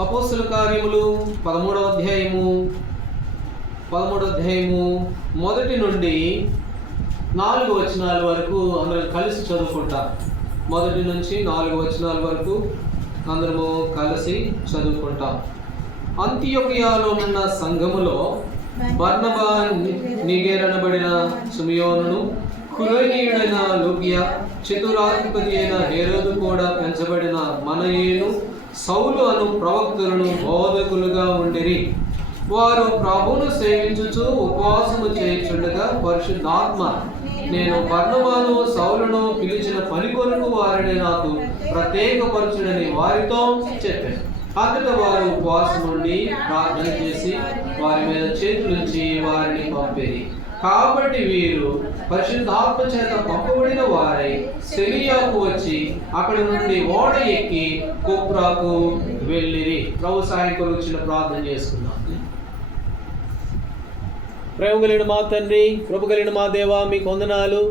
అపోస్తల కార్యములు 13వ అధ్యాయము 1 నుండి 4 వచనాల వరకు అందరం కలిసి చదువుకుంటాం. 1 నుంచి 4 వచనాల వరకు అందరము కలిసి చదువుకుంటాం. అంతియొకయలో ఉన్న సంఘములో బర్నబా, నిగేర్ అనబడిన సిమియోనును, కురేనీయుడైన లూకియా, చతురాధిపతి అయిన హేరోదు కూడా పెంచబడిన మనయేను, సౌలు అను ప్రవక్తలను బోధకులుగా ఉండిరి. వారు ప్రభువును సేవించుచు ఉపవాసము చేయుచుండగా పరిశుద్ధాత్మ, నేను బర్నబాను సౌలును పిలిచిన పని కొరకు వారిని నాకు ప్రత్యేకపరచుడని వారితో చెప్పాను. అంతటా వారు ఉపవాసం నుండి ప్రార్థన చేసి వారి మీద చేతులుంచి వారిని పంపేది. కాబట్టి వీరు పరిశుద్ధాత్మ చేత పంపబడిన వారై సెలియాకు వచ్చి అక్కడి నుండి ఓడ ఎక్కి కుప్రాకు వెళ్ళిరి. ప్రభు సహాయం కొరకు చిన్న ప్రార్థన చేసుకున్నాం. ప్రేమ కలిగిన మా తండ్రి, కృప కలిగిన మా దేవా, మీకు వందనాలు.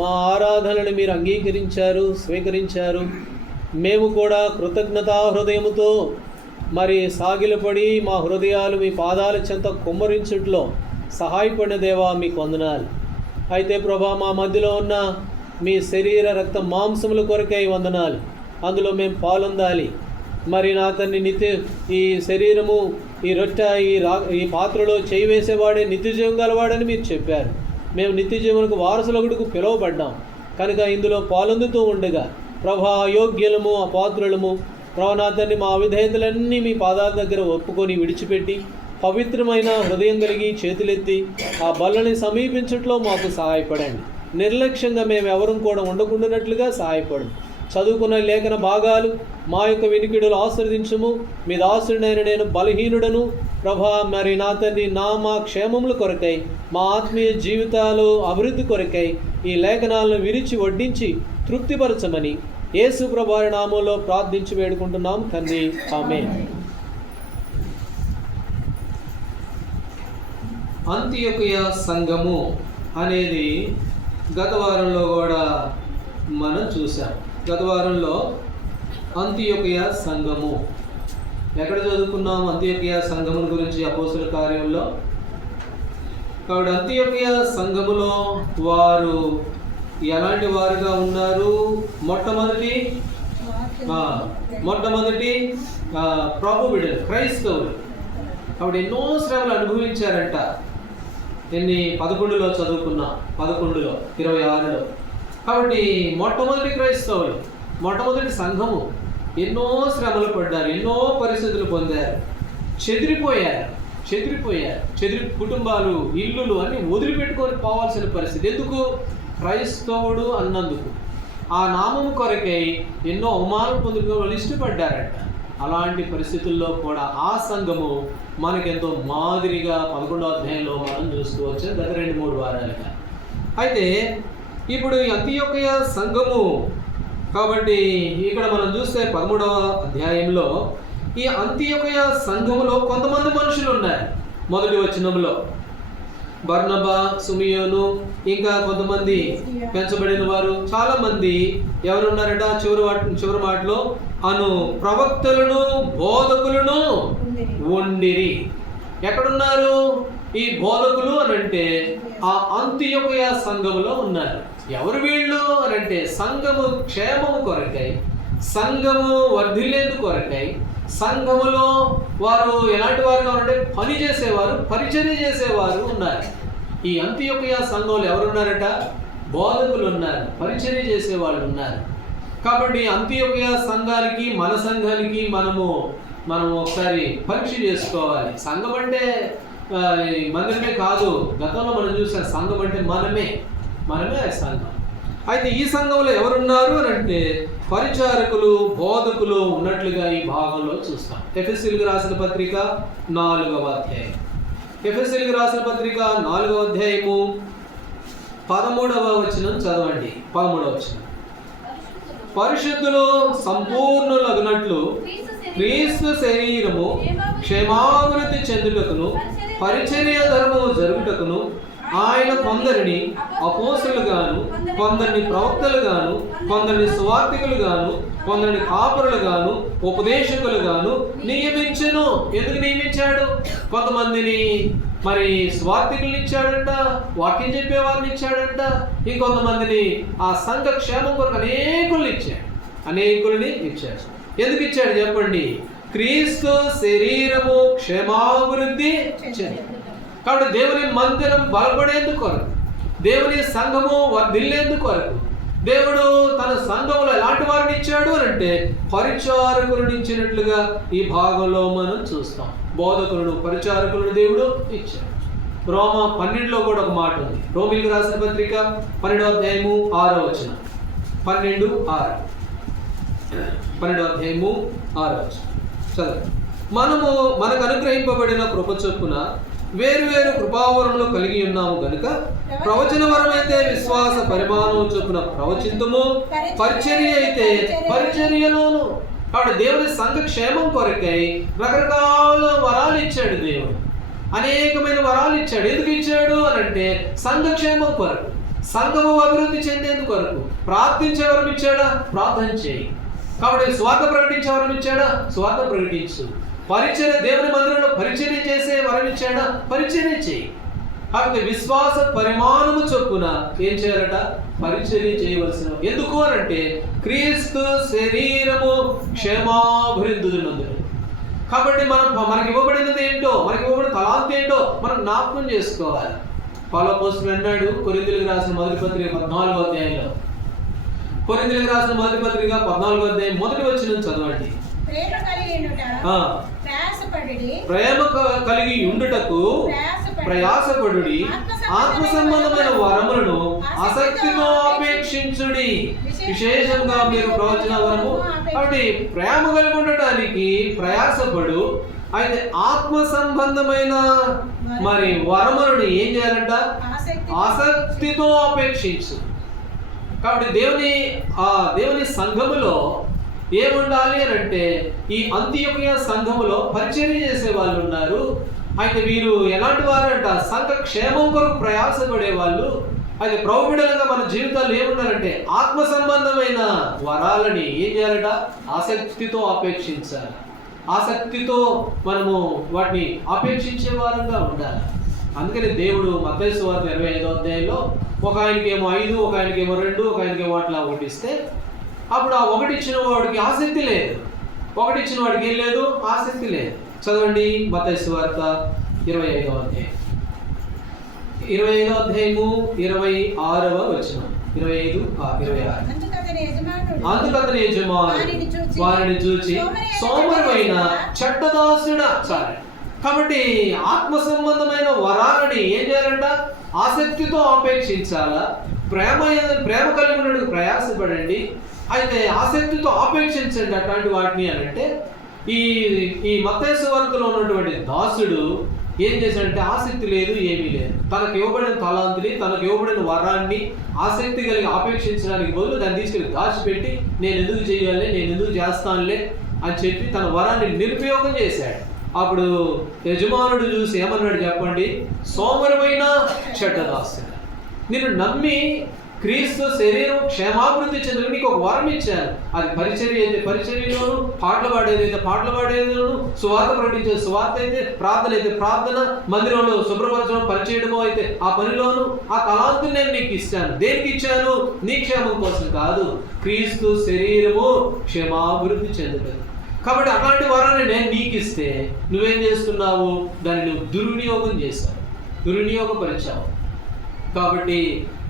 మా ఆరాధనను మీరు అంగీకరించారు, స్వీకరించారు. మేము కూడా కృతజ్ఞతా హృదయముతో సాగిలపడి మా హృదయాలు మీ పాదాల చెంత కుమ్మరించుట్లో సహాయపడిన దేవా, మీకు వందనాలు. అయితే ప్రభా, మా మధ్యలో ఉన్న మీ శరీర రక్త మాంసముల కొరకై వందనాలు. అందులో మేము పాలొందాలి. నా తండ్రి, ఈ శరీరము, ఈ రొట్టె, ఈ పాత్రలో చేయి వేసేవాడే నిత్యజీవం గలవాడని మీరు చెప్పారు. మేము నిత్యజీవనకు వారసులగుడుకు పిలువబడ్డాం కనుక ఇందులో పాలొందుతూ ఉండగా ప్రభా, అయోగ్యులము, అపాత్రులము ప్రభా నా తండ్రి, మా అవిధేయతలన్నీ మీ పాదాల దగ్గర ఒప్పుకొని విడిచిపెట్టి పవిత్రమైన హృదయం కలిగి చేతులెత్తి ఆ బలని సమీపించట్లో మాకు సహాయపడండి. నిర్లక్ష్యంగా మేము ఎవరూ కూడా ఉండకుండానట్లుగా సహాయపడండి. చదువుకున్న లేఖన భాగాలు మా యొక్క వినికిడులు ఆశీర్వదించుము. మీ దాసుడైన నేను బలహీనుడను ప్రభా, నా తండ్రి, మా క్షేమముల కొరకై, మా ఆత్మీయ జీవితాలు అభివృద్ధి కొరకై ఈ లేఖనాలను విరిచి వడ్డించి తృప్తిపరచమని యేసు ప్రభువారి నామములో ప్రార్థించి వేడుకుంటున్నాం తండ్రి, ఆమేన్. అంతియొకయ సంఘము అనేది గత వారంలో కూడా మనం చూసాం. గత వారంలో అంతియొకయ సంఘము ఎక్కడ చదువుకున్నాం? అంతియొకయ సంఘము గురించి అపోస్తల కార్యంలో. కాబట్టి అంతియొకయ సంఘములో వారు ఎలాంటి వారుగా ఉన్నారు? మొట్టమొదటి ప్రభు బిడ్డలు, క్రైస్తవులు. కాబట్టి ఎన్నో శ్రమలు అనుభవించారంట. 11లో చదువుకున్నాం, 11లో 26లో. కాబట్టి మొట్టమొదటి క్రైస్తవులు, మొట్టమొదటి సంఘము ఎన్నో శ్రమలు పడ్డారు, ఎన్నో పరిస్థితులు పొందారు, చెదిరి కుటుంబాలు, ఇల్లులు అన్నీ వదిలిపెట్టుకొని పోవాల్సిన పరిస్థితి. ఎందుకు? క్రైస్తవుడు అన్నందుకు, ఆ నామము కొరకై ఎన్నో అవమానాలు పొందుకుని వాళ్ళు ఇష్టపడ్డారంట. అలాంటి పరిస్థితుల్లో కూడా ఆ సంఘము మనకెంతో మాదిరిగా 11వ అధ్యాయంలో మనం చూసుకోవచ్చు గత 2-3 వారాలుగా. అయితే ఇప్పుడు ఈ అంతియొకయ సంఘము, కాబట్టి ఇక్కడ మనం చూస్తే 13వ అధ్యాయంలో ఈ అంతియొకయ సంఘములో కొంతమంది మనుషులు ఉన్నారు. మొదటి వచనంలో బర్నబా, సిమియోను, ఇంకా కొంతమంది పెంచబడిన వారు, చాలా మంది ఎవరున్నారట? చివరి మాటలో అను ప్రవక్తలను, బోధకులను ఉండిరి. ఎక్కడున్నారు ఈ బోధకులు అనంటే? ఆ అంతియొకయ సంఘములో ఉన్నారు. ఎవరు వీళ్ళు అనంటే సంఘము క్షేమము కొరకై, సంఘము వర్ధిల్లేందు కొరకై, సంఘములో వారు ఎలాంటి వారుగా అంటే పని చేసేవారు, పరిచర్య చేసేవారు ఉన్నారు. ఈ అంతియొకయ సంఘంలో ఎవరున్నారట? బోధకులు ఉన్నారు, పరిచర్య చేసేవాళ్ళు ఉన్నారు. కాబట్టి అంతియొకయ సంఘానికి, మన సంఘానికి మనం ఒకసారి పరీక్ష చేసుకోవాలి. సంఘం అంటే మందిరమే కాదు. గతంలో మనం చూసాం, సంఘం అంటే మనమే సంఘం. అయితే ఈ సంఘంలో ఎవరున్నారు అని అంటే పరిచారకులు, బోధకులు ఉన్నట్లుగా ఈ భాగంలో చూస్తాం. ఎఫెసీయులకు రాసిన పత్రిక 4వ అధ్యాయం. ఎఫెసీయులకు రాసిన పత్రిక 4వ అధ్యాయము 13వ వచనం చదవండి. 13వ వచనం. పరిశుద్ధులు సంపూర్ణులగునట్లు క్రీస్తు శరీరము క్షేమాభివృద్ధి చెందుటకును, పరిచర్య ధర్మము జరుగుటకును, ఆయన కొందరిని అపోస్తలుగాను, కొందరిని ప్రవక్తలుగాను, కొందరిని సువార్తికులుగాను, కొందరిని కాపరులుగాను, ఉపదేశకులుగాను నియమించెను. ఎందుకు నియమించాడు? కొంతమందిని మరి స్వార్థికుల్ని ఇచ్చాడంట, వాక్యం చెప్పేవారిని ఇచ్చాడంట, ఇంకొంతమందిని ఆ సంఘ క్షేమం కొరకు అనేకుల్ని ఇచ్చాడు. ఎందుకు ఇచ్చాడు చెప్పండి? క్రీస్తు శరీరము క్షేమాభివృద్ధి చెంది. కాబట్టి దేవుని మందిరం బలపడేందుకు కొరకు, దేవుని సంఘము వర్ధిల్లేందుకు కొరకు దేవుడు తన సంఘంలో ఎలాంటి వారిని ఇచ్చాడు అని అంటే పరిచారకులను ఇచ్చినట్లుగా ఈ భాగంలో మనం చూస్తాం. బోధకులను, పరిచారకులను దేవుడు ఇచ్చాడు. రోమ 12లో కూడా ఒక మాట ఉంది. రోమిలకు రాసిన పత్రిక 12వ అధ్యాయము 6వ వచనం. 12:6 12వ అధ్యాయము 6వ వచనం చదవండి. మనకు అనుగ్రహింపబడిన కృప చొప్పున వేరు కృపావరములు కలిగి ఉన్నాము గనుక ప్రవచన వరమైతే విశ్వాస పరిమాణం చొప్పున ప్రవచింతుము, పరిచర్య అయితే పరిచర్యలోను. కాబట్టి దేవుని సంఘ క్షేమం కొరకై రకరకాల వరాలు ఇచ్చాడు. దేవుడు అనేకమైన వరాలు ఇచ్చాడు. ఎందుకు ఇచ్చాడు అని అంటే సంఘ క్షేమం కొరకు, సంఘము అభివృద్ధి చెందేందుకు కొరకు. ప్రార్థించే వరం ఇచ్చాడా? ప్రార్థన చేయి. కాబట్టి స్వార్థ ప్రకటించే వరం ఇచ్చాడా? స్వార్థ ప్రకటించు. పరిచర్య, దేవుని మందిరంలో పరిచర్య చేసే వరం ఇచ్చాడా? పరిచర్య చేయి. కాబట్టి విశ్వాస పరిమాణము చొప్పున ఏం చేయాలట? పరిచర్య చేయవలసిన. ఎందుకు అనంటే క్రీస్తు శరీరము క్షేమాభివృద్ధులందరూ. కాబట్టి మనకి ఇవ్వబడినది ఏంటో, మనకి ఇవ్వబడిన తలాంతి ఏంటో మనం జ్ఞాపకం చేసుకోవాలి. పౌలు అన్నాడు కొరింథీయులకు రాసిన మొదటి పత్రిక 14వ అధ్యాయంలో. కొరింథీయులకు రాసిన మొదటి పత్రిక 14వ అధ్యాయం మొదటి వచనం చదవండి. ప్రేమ కలిగి ఉండుటకు ప్రయాసపడుడి, ఆత్మ సంబంధమైన వరములను ఆసక్తితో అపేక్షించుడి, విశేషంగా మీరు ప్రవచన వరము. కాబట్టి ప్రేమ కలిగి ఉండటానికి ప్రయాసపడు. అయితే ఆత్మ సంబంధమైన మరి వరములను ఏం చేయాలంట? ఆసక్తితో అపేక్షించు. కాబట్టి దేవుని సంఘములో ఏముండాలి అని అంటే ఈ అంత్యోకియ సంఘములో పరిచర్య చేసే వాళ్ళు ఉన్నారు. అయితే వీరు ఎలాంటి వారు అంట? సంఘ క్షేమం కొరకు ప్రయాసపడే వాళ్ళు. అయితే ప్రభుబిడలుగా మన జీవితాలు ఏమున్నారంటే ఆత్మ సంబంధమైన వరాలని ఏం చేయాలట? ఆసక్తితో అపేక్షించాలి. ఆసక్తితో మనము వాటిని అపేక్షించే వారంగా ఉండాలి. అందుకని దేవుడు మత్తయి సువార్త 25వ అధ్యాయంలో ఒక ఆయనకేమో 5, ఒక ఆయనకేమో 2, ఒక ఆయనకేమో అట్లా ఒకటిస్తే అప్పుడు ఆ ఒకటి ఇచ్చిన వాడికి ఆసక్తి లేదు, ఒకటి ఇచ్చిన వాడికి ఏం లేదు, ఆసక్తి లేదు. చదవండి మత్తయి సువార్త 25వ అధ్యాయం 25వ అధ్యాయము 26వ వచనం. 25:26. అందుకతని యజమానుడు వారిని చూచి సోమరువైన చెడ్డదాసుడా. సరే, కాబట్టి ఆత్మ సంబంధమైన వరాలని ఏం చేయాలంట? ఆసక్తితో అపేక్షించాలా. ప్రేమ కలిగి ఉండడానికి ప్రయాసపడండి. అయితే ఆసక్తితో ఆపేక్షించండి అట్లాంటి వాటిని అని అంటే ఈ మత్తయి సువార్తలో ఉన్నటువంటి దాసుడు ఏం చేశాడంటే ఆసక్తి లేదు, ఏమీ లేదు. తనకు ఇవ్వబడిన తలాంతిని, తనకు ఇవ్వబడిన వరాన్ని ఆసక్తి కలిగి ఆపేక్షించడానికి బదులు దాన్ని తీసుకెళ్ళి దాచిపెట్టి నేను ఎందుకు చేయాలి, నేను ఎందుకు చేస్తానులే అని చెప్పి తన వరాన్ని నిరుపయోగం చేశాడు. అప్పుడు యజమానుడు చూసి ఏమన్నాడు చెప్పండి? సోమరువైన చెడ్డదాసుడా, నిన్ను నమ్మి క్రీస్తు శరీరం క్షేమాభివృద్ధి చెందుకు నీకు ఒక వరం ఇచ్చాను. అది పరిచర్య అయితే పరిచర్యలోను, పాటలు పాడేదైతే పాటలు పాడేదోను, సువార్త ప్రకటించే సువార్త అయితే, ప్రార్థన అయితే ప్రార్థన, మందిరంలో శుభ్రపరచడం పరిచయడమో అయితే ఆ పనిలోను. ఆ తలాంతుని నేను నీకు ఇచ్చాను. దేనికి ఇచ్చాను? నీ క్షేమం కోసం కాదు, క్రీస్తు శరీరము క్షేమాభివృద్ధి చెందుతుంది. కాబట్టి అలాంటి వరాన్ని నేను నీకు ఇస్తే నువ్వేం చేస్తున్నావు? దాన్ని నువ్వు దుర్వినియోగం చేశావు, దుర్వినియోగపరిచావు. కాబట్టి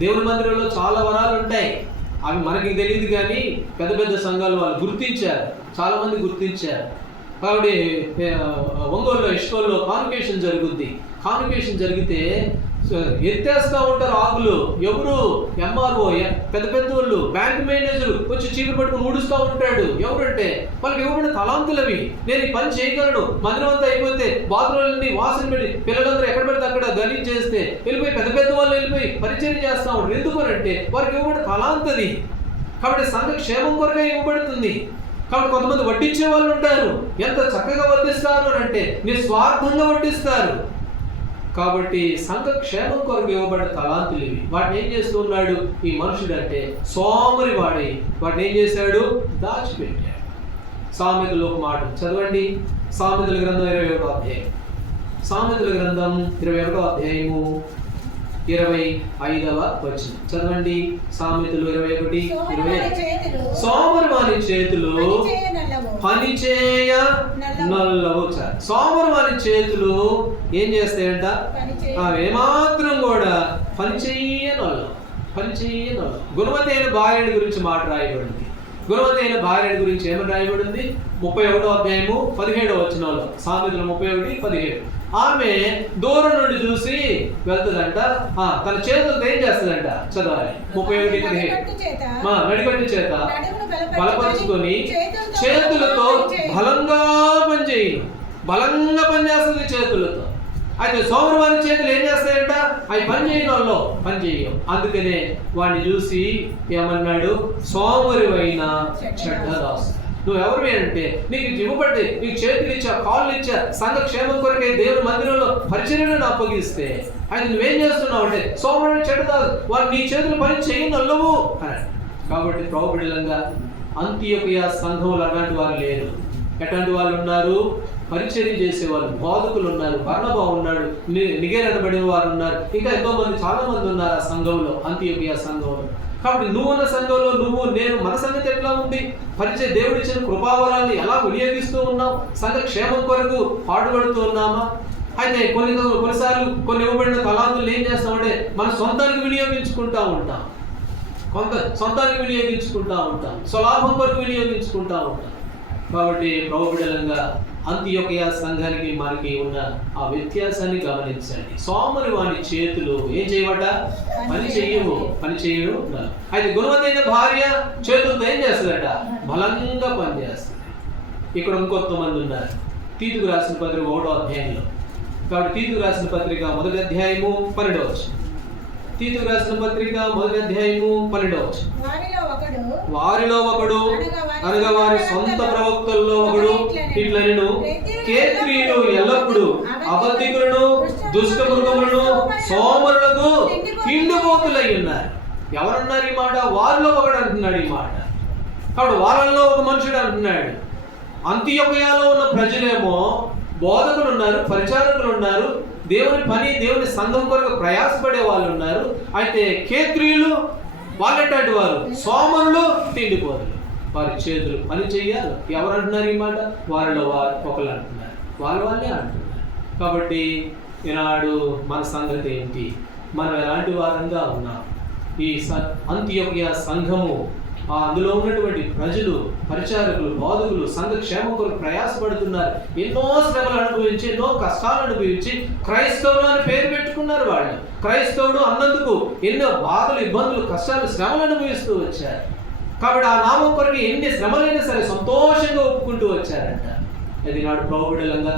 దేవుని మందిరంలో చాలా వరాలు ఉంటాయి. అవి మనకి తెలియదు, కానీ పెద్ద పెద్ద సంఘాలు వాళ్ళు గుర్తించారు, చాలా మంది గుర్తించారు. కాబట్టి ఒంగోలులో ఇష్కోల్లో కాన్వకేషన్ జరుగుద్ది. కాన్వకేషన్ జరిగితే ఎత్తేస్తూ ఉంటారు ఆకులు. ఎవరు? ఎంఆర్ఓ, పెద్ద పెద్ద వాళ్ళు, బ్యాంక్ మేనేజర్ వచ్చి చీపురు పట్టుకుని ఊడుస్తూ ఉంటాడు. ఎవరంటే వాళ్ళకి ఇవ్వబడిన తలాంతులవి. నేను ఈ పని చేయగలను. మందిరం అంతా అయిపోతే బాత్రూమ్లన్నీ వాసన పెట్టి పిల్లలందరూ ఎక్కడ పెడితే అక్కడ గలీజ్ చేస్తే వెళ్ళిపోయి పెద్ద పెద్ద వాళ్ళు వెళ్ళిపోయి పరిచయం చేస్తూ ఉంటారు. ఎందుకు అంటే వారికి ఇవ్వబడిన తలాంతది. కాబట్టి సంఘ క్షేమం కొరకే ఇవ్వబడుతుంది. కాబట్టి కొంతమంది వడ్డించే వాళ్ళు ఉంటారు. ఎంత చక్కగా వడ్డిస్తారు అంటే నిస్వార్థంగా వడ్డిస్తారు. కాబట్టి సంఘ క్షేమం కొరకు ఇవ్వబడిన తలాంతులు ఇవి. వాటిని ఏం చేస్తూ ఉన్నాడు ఈ మనుషుడు అంటే, సోమరి వాడి వాటిని ఏం చేశాడు, దాచిపెట్టాడు. సామెతలు ఒక మాట చదవండి, సామెతల గ్రంథం 21వ అధ్యాయం. సామెతల గ్రంథం 21వ అధ్యాయము 25వ వచనం చదవండి. సామెతలు 21:25. సోమరి వాని చేతులు పని చేయ నల్లవు. సోమరి వాని చేతులు ఏం చేస్తాయంట, ఏమాత్రం కూడా పని చెయ్య నల్లవు, పని చెయ్య నల్లవు. గుణవతి అయిన భార్యని గురించి మాట రాయబడింది. గుణవతి అయిన భార్యని గురించి ఏమని రాయబడింది, 31వ అధ్యాయము 17వ వచనంలో. సామెతలు 31:17. ఆమె దూరం నుండి చూసి వెళ్తుందంట, తన చేతులతో ఏం చేస్తుందంట, చదవాలి. 31:17. నడికట్టు చేత బలపరుచుకొని చేతులతో బలంగా పనిచేయను, బలంగా పనిచేస్తుంది చేతులతో. అయితే సోమరివాని చేతులు ఏం చేస్తాయంట, అవి పని చేయని వాళ్ళు పని చేయవు. అందుకనే వాడిని చూసి ఏమన్నాడు, సోమరివైన చెడ్డదాసు. నువ్వు ఎవరివి అంటే, నీకు ఇవ్వబట్టి నీకు చేతులు ఇచ్చా, కాళ్ళు ఇచ్చా, సంఘ క్షేమం కొరకే దేవుని మందిరంలో పరిచర్యను అప్పగిస్తే ఆయన నువ్వేం చేస్తున్నావు అంటే, సోమరుని చెడ్డదాసు, వాళ్ళు నీ చేతులు పని చేయని నల్లవు అని. కాబట్టి ప్రభుబిడలంగా అంతియోకియ సంఘంలో అలాంటి వారు లేరు. ఎట్లాంటి వాళ్ళు ఉన్నారు, పరిచర్య చేసేవాళ్ళు, బోధకులు ఉన్నారు, బర్నబా ఉన్నాడు, నిగేర్ అనబడిన వారు ఉన్నారు, ఇంకా ఎంతో మంది, చాలా మంది ఉన్నారు ఆ సంఘంలో, అంతియోకియ సంఘంలో. కాబట్టి నువ్వు ఉన్న సంఘంలో నువ్వు నేను, మన సంగతి ఎట్లా ఉంది, పరిచయ దేవుడి ఇచ్చిన కృపావరాన్ని ఎలా వినియోగిస్తూ ఉన్నాం, సంఘ క్షేమం కొరకు పాటుపడుతూ ఉన్నామా? అయితే కొన్నిసార్లు కొన్ని ఇవ్వబడిన తలాంతులు ఏం చేస్తామంటే, మన సొంతానికి వినియోగించుకుంటా ఉంటాం, సొంతానికి వినియోగించుకుంటా ఉంటాం, స్వలాభం కొరకు వినియోగించుకుంటా ఉంటాం. కాబట్టి ప్రభుబిడలంగా అంతియోకియ సంఘానికి మనకి ఉన్న ఆ వ్యత్యాసాన్ని గమనించండి. సోమరి వాని చేతులు ఏం చేయవట, పని చేయవు. అయితే గుణవతైన భార్య చేతులతో ఏం చేస్తుందట, బలంగా పనిచేస్తుంది. ఇక్కడ ఇంకొంతమంది ఉన్నారు. తీతుకు రాసిన పత్రిక 1వ అధ్యాయంలో. కాబట్టి తీతుకు రాసిన పత్రిక 1వ అధ్యాయము 12వ వచనం. తీతుకు రాసిన పత్రిక 1వ అధ్యాయము 12వ వచనం. వారిలో ఒకడు అనగా వారి సొంత ప్రవక్తల్లో ఒకడు ఇట్లనెను, కేత్రీయులు ఎల్లప్పుడూ అబద్ధికులను, దుష్ట మృగములను, సోమరులకు తిండిపోతులై ఉన్నారు. ఎవరన్నారు ఈ మాట? వారిలో ఒకడు అంటున్నాడు ఈ మాట. కాబట్టి వాళ్ళల్లో ఒక మనుషుడు అంటున్నాడు. అంతియోకియలో ఉన్న ప్రజలేమో బోధకులు ఉన్నారు, పరిచారకులు ఉన్నారు, దేవుని పని, దేవుని సంఘం కొరకు ప్రయాసపడే వాళ్ళు ఉన్నారు. అయితే కేత్రీయులు వాళ్ళెట్లాంటి వారు, సోమరులు, తిండిపోతులు, వారి చేతులు పని చెయ్యాలి. ఎవరు అంటున్నారు ఈ మాట? వారిలో ఒకళ్ళు అంటున్నారు, వాళ్ళే అంటున్నారు. కాబట్టి ఈనాడు మన సంగతి ఏంటి, మనం ఎలాంటి వారంగా ఉన్నాం? ఈ అంతియోకియ సంఘము, అందులో ఉన్నటువంటి ప్రజలు, పరిచారకులు, బోధకులు సంఘ క్షేమం కొరకు ప్రయాసపడుతున్నారు. ఎన్నో శ్రమలు అనుభవించి, ఎన్నో కష్టాలు అనుభవించి క్రైస్తవులు అని పేరు పెట్టుకున్నారు. వాళ్ళు క్రైస్తవుడు అన్నందుకు ఎన్నో బాధలు, ఇబ్బందులు, కష్టాలు, శ్రమలు అనుభవిస్తూ వచ్చారు. కాబట్టి ఆ నామం కొరకు ఎన్ని శ్రమలైనా సరే సంతోషంగా ఒప్పుకుంటూ వచ్చారంట. అది నాడు ప్రభుబిడలంగా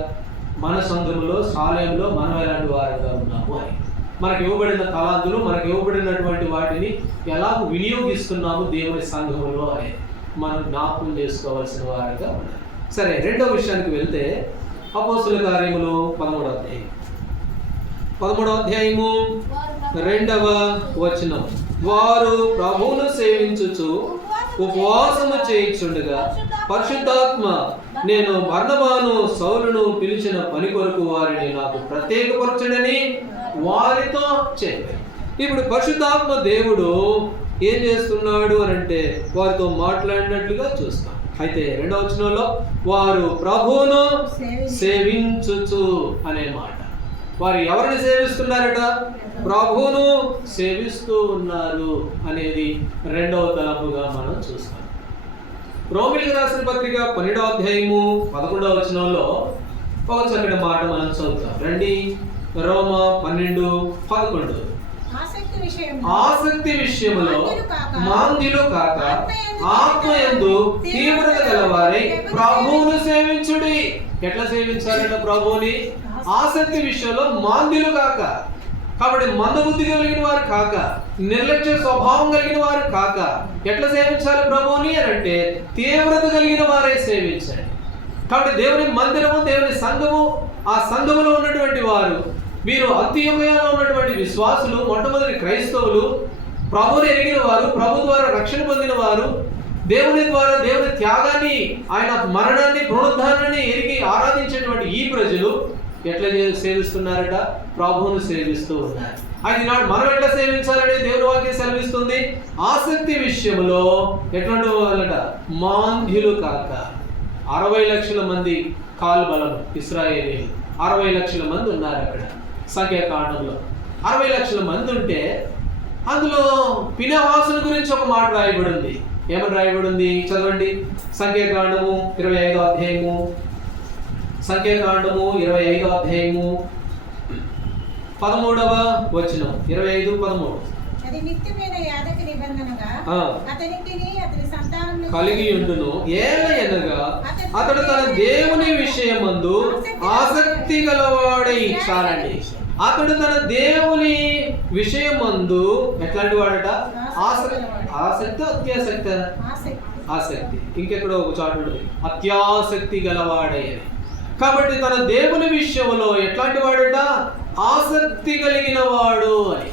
మన సంఘములో, సాలయంలో మనం ఎలాంటి వారంగా ఉన్నాము అని, మనకు ఇవ్వబడిన తలాంతులు, మనకు ఇవ్వబడినటువంటి వాటిని ఎలా వినియోగిస్తున్నాము దేవుని సంఘములో అని మనం జ్ఞాపకం చేసుకోవాల్సిన వారంగా ఉన్నారు. సరే, రెండో విషయానికి వెళ్తే అపోస్తుల కార్యములు 13వ అధ్యాయం. 13వ అధ్యాయము 2వ వచనం. వారు ప్రభువును సేవించుచు ఉపవాసము చేయించుండగా పరిశుద్ధాత్మ, నేను బర్నబాను, సౌలును పిలిచిన పని కొరకు వారిని నాకు ప్రత్యేకపరచడని వారితో చెప్పారు. ఇప్పుడు పరిశుద్ధాత్మ దేవుడు ఏం చేస్తున్నాడు అని అంటే, వారితో మాట్లాడినట్లుగా చూస్తాం. అయితే 2వ వచనంలో వారు ప్రభువును సేవించుచు అనే మాట. వారు ఎవరిని సేవిస్తున్నారట? ప్రభువును సేవిస్తూ ఉన్నారు అనేది 2వ తలపుగా మనం చూస్తాం. రోమీయులకు రాసిన పత్రిక 12వ అధ్యాయము 11వ వచనంలో ఒక చక్కటి మాట మనం చదువుతాం. రండి, రోమా 12:11. ఆసక్తి విషయములో మాంద్యులు కాక ఆత్మయందు తీవ్రత గలవారై ప్రభువును సేవించుడి. ఎట్లా సేవించాలంటే ప్రభువుని? ఆసక్తి విషయంలో మాంద్యులు కాక. కాబట్టి మందబుద్ధి కలిగిన వారు కాక, నిర్లక్ష్య స్వభావం కలిగిన వారు కాక, ఎట్లా సేవించాలి ప్రభువుని అని అంటే తీవ్రత కలిగిన వారే సేవించాలి. కాబట్టి దేవుని మందిరము, దేవుని సంఘము, ఆ సంఘములో ఉన్నటువంటి వారు వీరు అంత్యయుగంలో ఉన్నటువంటి విశ్వాసులు, మొట్టమొదటి క్రైస్తవులు, ప్రభువుని ఎరిగిన వారు, ప్రభు ద్వారా రక్షణ పొందిన వారు, దేవుని ద్వారా దేవుని త్యాగాన్ని, ఆయన మరణాన్ని, పునరుద్ధానాన్ని ఎరిగి ఆరాధించేటువంటి ఈ ప్రజలు ఎట్లా సేవిస్తున్నారట? ప్రభువును సేవిస్తూ ఉన్నారు. అది నాడు మనం ఎట్లా సేవించాలని దేవుని వాక్యం సెలవిస్తుంది. ఆసక్తి విషయంలో ఎట్లాంటి వాళ్ళట? మాంద్యులు కాక. 60 లక్షల మంది కాల్బలం ఇశ్రాయేలీయులు 60 లక్షల మంది ఉన్నారు అక్కడ సంఖ్యాకాండంలో. 60 లక్షల మంది ఉంటే అందులో ఫినెహాసును గురించి ఒక మాట రాయబడింది. ఏమని రాయబడింది? చదవండి. సంఖ్యాకాండము 25వ అధ్యాయము, సంఖ్యాకాండము 25వ అధ్యాయము 13వ వచనం. 25:13. అది నిత్యమైన యాజక నిబంధనగా అతనికిని అతని సంతానమును కలిగి ఉండును. ఏలయనగా అతడు తన దేవుని విషయమందు ఆసక్తి గలవాడై. చాలండి. అతడు తన దేవుని విషయమందు ఎట్లాంటి వాడట? ఆసక్తి అత్యాసక్తి ఆసక్తి. ఇంకెక్కడో ఒక చాటు ఉంటుంది, అత్యాసక్తి గలవాడై అని. కాబట్టి తన దేవుని విషయంలో ఎట్లాంటి వాడట? ఆసక్తి కలిగిన వాడు అని.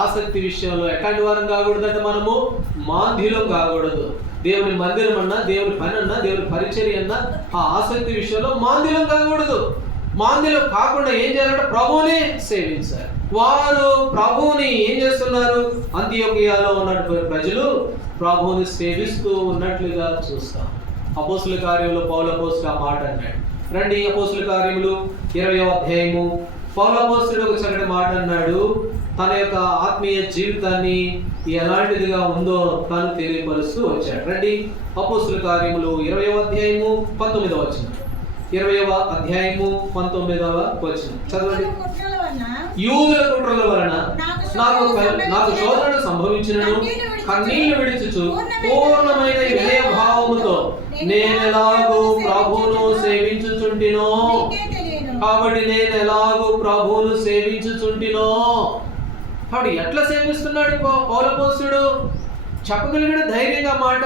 ఆసక్తి విషయంలో ఎట్లాంటి వారం కాకూడదంట? మనము మాంద్యులం కాకూడదు. దేవుని మందిరం అన్నా, దేవుని పని అన్నా, దేవుని పరిచర్య అన్నా ఆ ఆసక్తి విషయంలో మాంద్యులం కాకూడదు. మాంద్యులం కాకుండా ఏం చేయాలంటే ప్రభువుని సేవించాలి. వారు ప్రభువుని ఏం చేస్తున్నారు? అంత్యోకియాలో ఉన్నటువంటి ప్రజలు ప్రభువుని సేవిస్తూ ఉన్నట్లుగా చూస్తాం. అపోస్తుల కార్యంలో పౌలు అపోస్తులు ఆ మాట అన్నాడు. రండి, అపోస్తుల కార్యములు 20వ అధ్యాయము. పౌలు అపోస్తులుడు ఒక చక్కటి మాట అన్నాడు. తన యొక్క ఆత్మీయ జీవితాన్ని ఎలాంటిదిగా ఉందో తాను తెలియపరుస్తూ వచ్చాడు. రండి, అపోస్తుల కార్యములు 20వ అధ్యాయము 19వ వచనం. 20వ అధ్యాయము 19వ వచనం చదవండి. యూదుల కుట్రల వలన నాకు శోధనలు సంభవించినను కన్నీళ్లు విడిచుచు పూర్ణమైన వినయ భావముతో నేనెలాగూ ప్రభువును సేవించుచుంటినో. కాబట్టి నేను ఎలాగూ ప్రభువును సేవించుచుంటినో. కాబట్టి ఎట్లా సేవిస్తున్నాడు పౌలపోస్తుడు? చెప్పగలిగిన ధైర్యంగా మాట.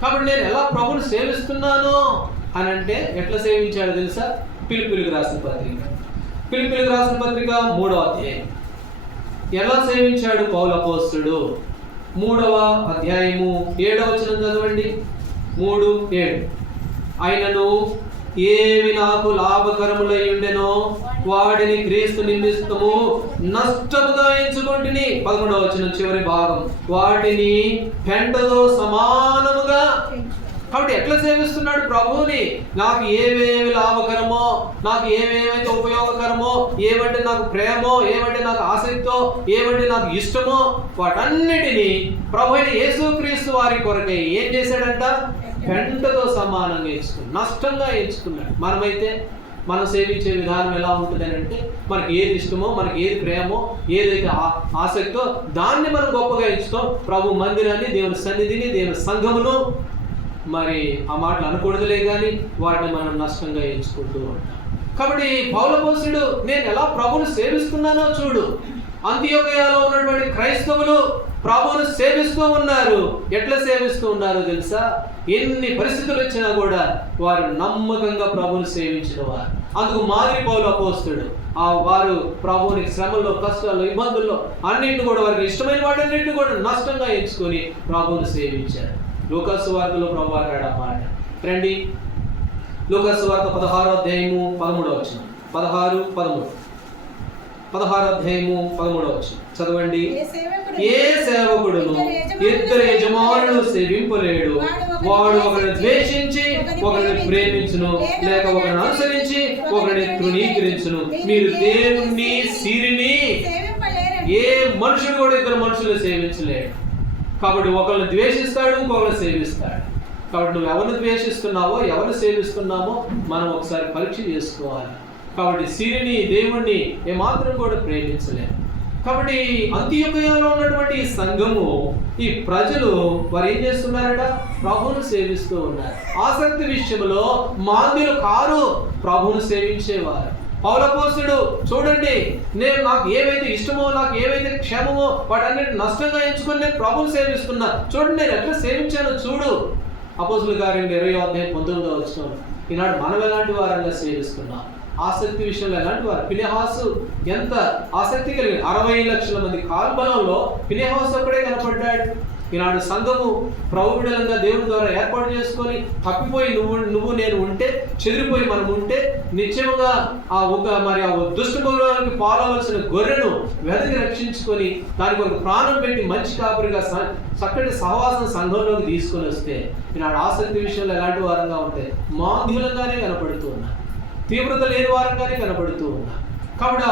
కాబట్టి నేను ఎలా ప్రభువును సేవిస్తున్నాను అని అంటే ఎట్లా సేవించాడు తెలుసా? ఫిలిప్పీయులకు రాసిన పత్రిక, ఫిలిప్పీయులకు రాసిన పత్రిక 3వ అధ్యాయం. ఎలా సేవించాడు పౌలపోస్తుడు? 3వ అధ్యాయము 7వ వచనం చదవండి. 3:7. ఆయనను ఏవి నాకు లాభకరములై ఉండెనో వాటిని క్రీస్తు నిమిత్తము నష్టముగా ఎంచుకొంటిని. 11వ వచనం చివరి భాగం. వాటిని పెంటతో సమానముగా. కాబట్టి ఎట్లా సేవిస్తున్నాడు ప్రభువుని? నాకు ఏవేవి లాభకరమో, నాకు ఏవేవైతే ఉపయోగకరమో, ఏవంటే నాకు ప్రేమో, ఏవంటే నాకు ఆసక్తో, ఏవంటే నాకు ఇష్టమో వాటన్నిటినీ ప్రభు అయిన యేసుక్రీస్తు వారి కొరకై ఏం చేశాడంట? పెంటతో సమానంగా ఎంచుకున్నాడు, నష్టంగా ఎంచుకున్నాడు. మనమైతే మనం సేవించే విధానం ఎలా ఉంటుంది అంటే, మనకి ఏది ఇష్టమో, మనకి ఏది ప్రేమో, ఏదైతే ఆసక్తో దాన్ని మనం గొప్పగా ఎంచుతాం. ప్రభు మందిరాన్ని, దేవుని సన్నిధిని, దేవుని సంఘమును మరి ఆ మాటలు అనకూడదులే కానీ వాటిని మనం నష్టంగా ఎంచుకుంటూ ఉంటాం. కాబట్టి పౌలపోస్తుడు నేను ఎలా ప్రభువును సేవిస్తున్నానో చూడు. అంత్యోకియాలో ఉన్నటువంటి క్రైస్తవులు ప్రభువును సేవిస్తూ ఉన్నారు. ఎట్లా సేవిస్తూ ఉన్నారో తెలుసా? ఎన్ని పరిస్థితులు వచ్చినా కూడా వారు నమ్మకంగా ప్రభువును సేవించిన వారు. అందుకు మాదిరి పౌలు అపోస్తుడు. వారు ప్రభువుని శ్రమల్లో, కష్టాల్లో, ఇబ్బందుల్లో అన్నింటిని కూడా వారికి ఇష్టమైన వాటన్నింటిని కూడా నష్టంగా ఎంచుకొని ప్రభువును సేవించారు. లూకాసు వార్తలో ప్రభు అన్నాడు ఆ మాట. రండి, లూకాసు వార్త 16వ అధ్యాయము 13వ వచనం. 16:13. 16వ అధ్యాయము 13వ వచనం చదవండి. ఏ సేవకుడును ఇద్దరు యజమానులను సేవింపలేడు. వాడు ఒకరిని ద్వేషించి ఒకరిని ప్రేమించును, లేక ఒకరిని అనుసరించి ఒకరిని తృణీకరించును. మీరు దేవుని సిరిని ఏ మనుషుడు కూడా ఇద్దరు మనుషులు సేవించలేడు. కాబట్టి ఒకరిని ద్వేషిస్తాడు, ఇంకొకరిని సేవిస్తాడు. కాబట్టి నువ్వు ఎవరిని ద్వేషిస్తున్నావో, ఎవరిని సేవిస్తున్నామో మనం ఒకసారి పరీక్ష చేసుకోవాలి. కాబట్టి సిరిని, దేవుణ్ణి ఏమాత్రం కూడా ప్రేమించలేము. కాబట్టి అంత్యోకియాలో ఉన్నటువంటి ఈ సంఘము, ఈ ప్రజలు వారు ఏం చేస్తున్నారట? ప్రభువును సేవిస్తూ ఉన్నారు. ఆసక్తి విషయంలో మాంద్యులు కారు, ప్రభువును సేవించేవారు. పౌలపోస్తుడు చూడండి, నేను నాకు ఏవైతే ఇష్టమో, నాకు ఏవైతే క్షేమమో వాటన్నిటి నష్టంగా ఎంచుకొని నేను ప్రభువును సేవిస్తున్నా. చూడండి నేను ఎట్లా సేవించానో చూడు. అపోస్తుల కార్యం 20వ అధ్యాయం 19వ వచనం. ఈనాడు మనం ఎలాంటి వారంగా సేవిస్తున్నాం? ఆసక్తి విషయంలో ఎలాంటి వారు? ఫినెహాసు ఎంత ఆసక్తి కలిగి 60 లక్షల మంది కాల్బలంలో ఫినెహాసు ఒక్కడే కనపడ్డాడు. ఈనాడు సంఘము ప్రౌఢలంగా దేవుని ద్వారా ఏర్పాటు చేసుకొని తప్పిపోయి నువ్వు నేను ఉంటే, చెదిరిపోయి మనం ఉంటే నిశ్చయంగా ఆ దుష్ట మృగానికి పాలవలసిన గొర్రెను వెదకి రక్షించుకొని దానికి ఒక ప్రాణం పెట్టి మంచి కాపురిగా చక్కటి సహవాసం సంఘంలోకి తీసుకొని వస్తే ఈనాడు ఆసక్తి విషయంలో ఎలాంటి వారంగా ఉంటే మాంద్యులంగానే కనపడుతూ ఉన్నా, తీవ్రత లేని వారంగానే కనపడుతూ ఉన్నా. కాబట్టి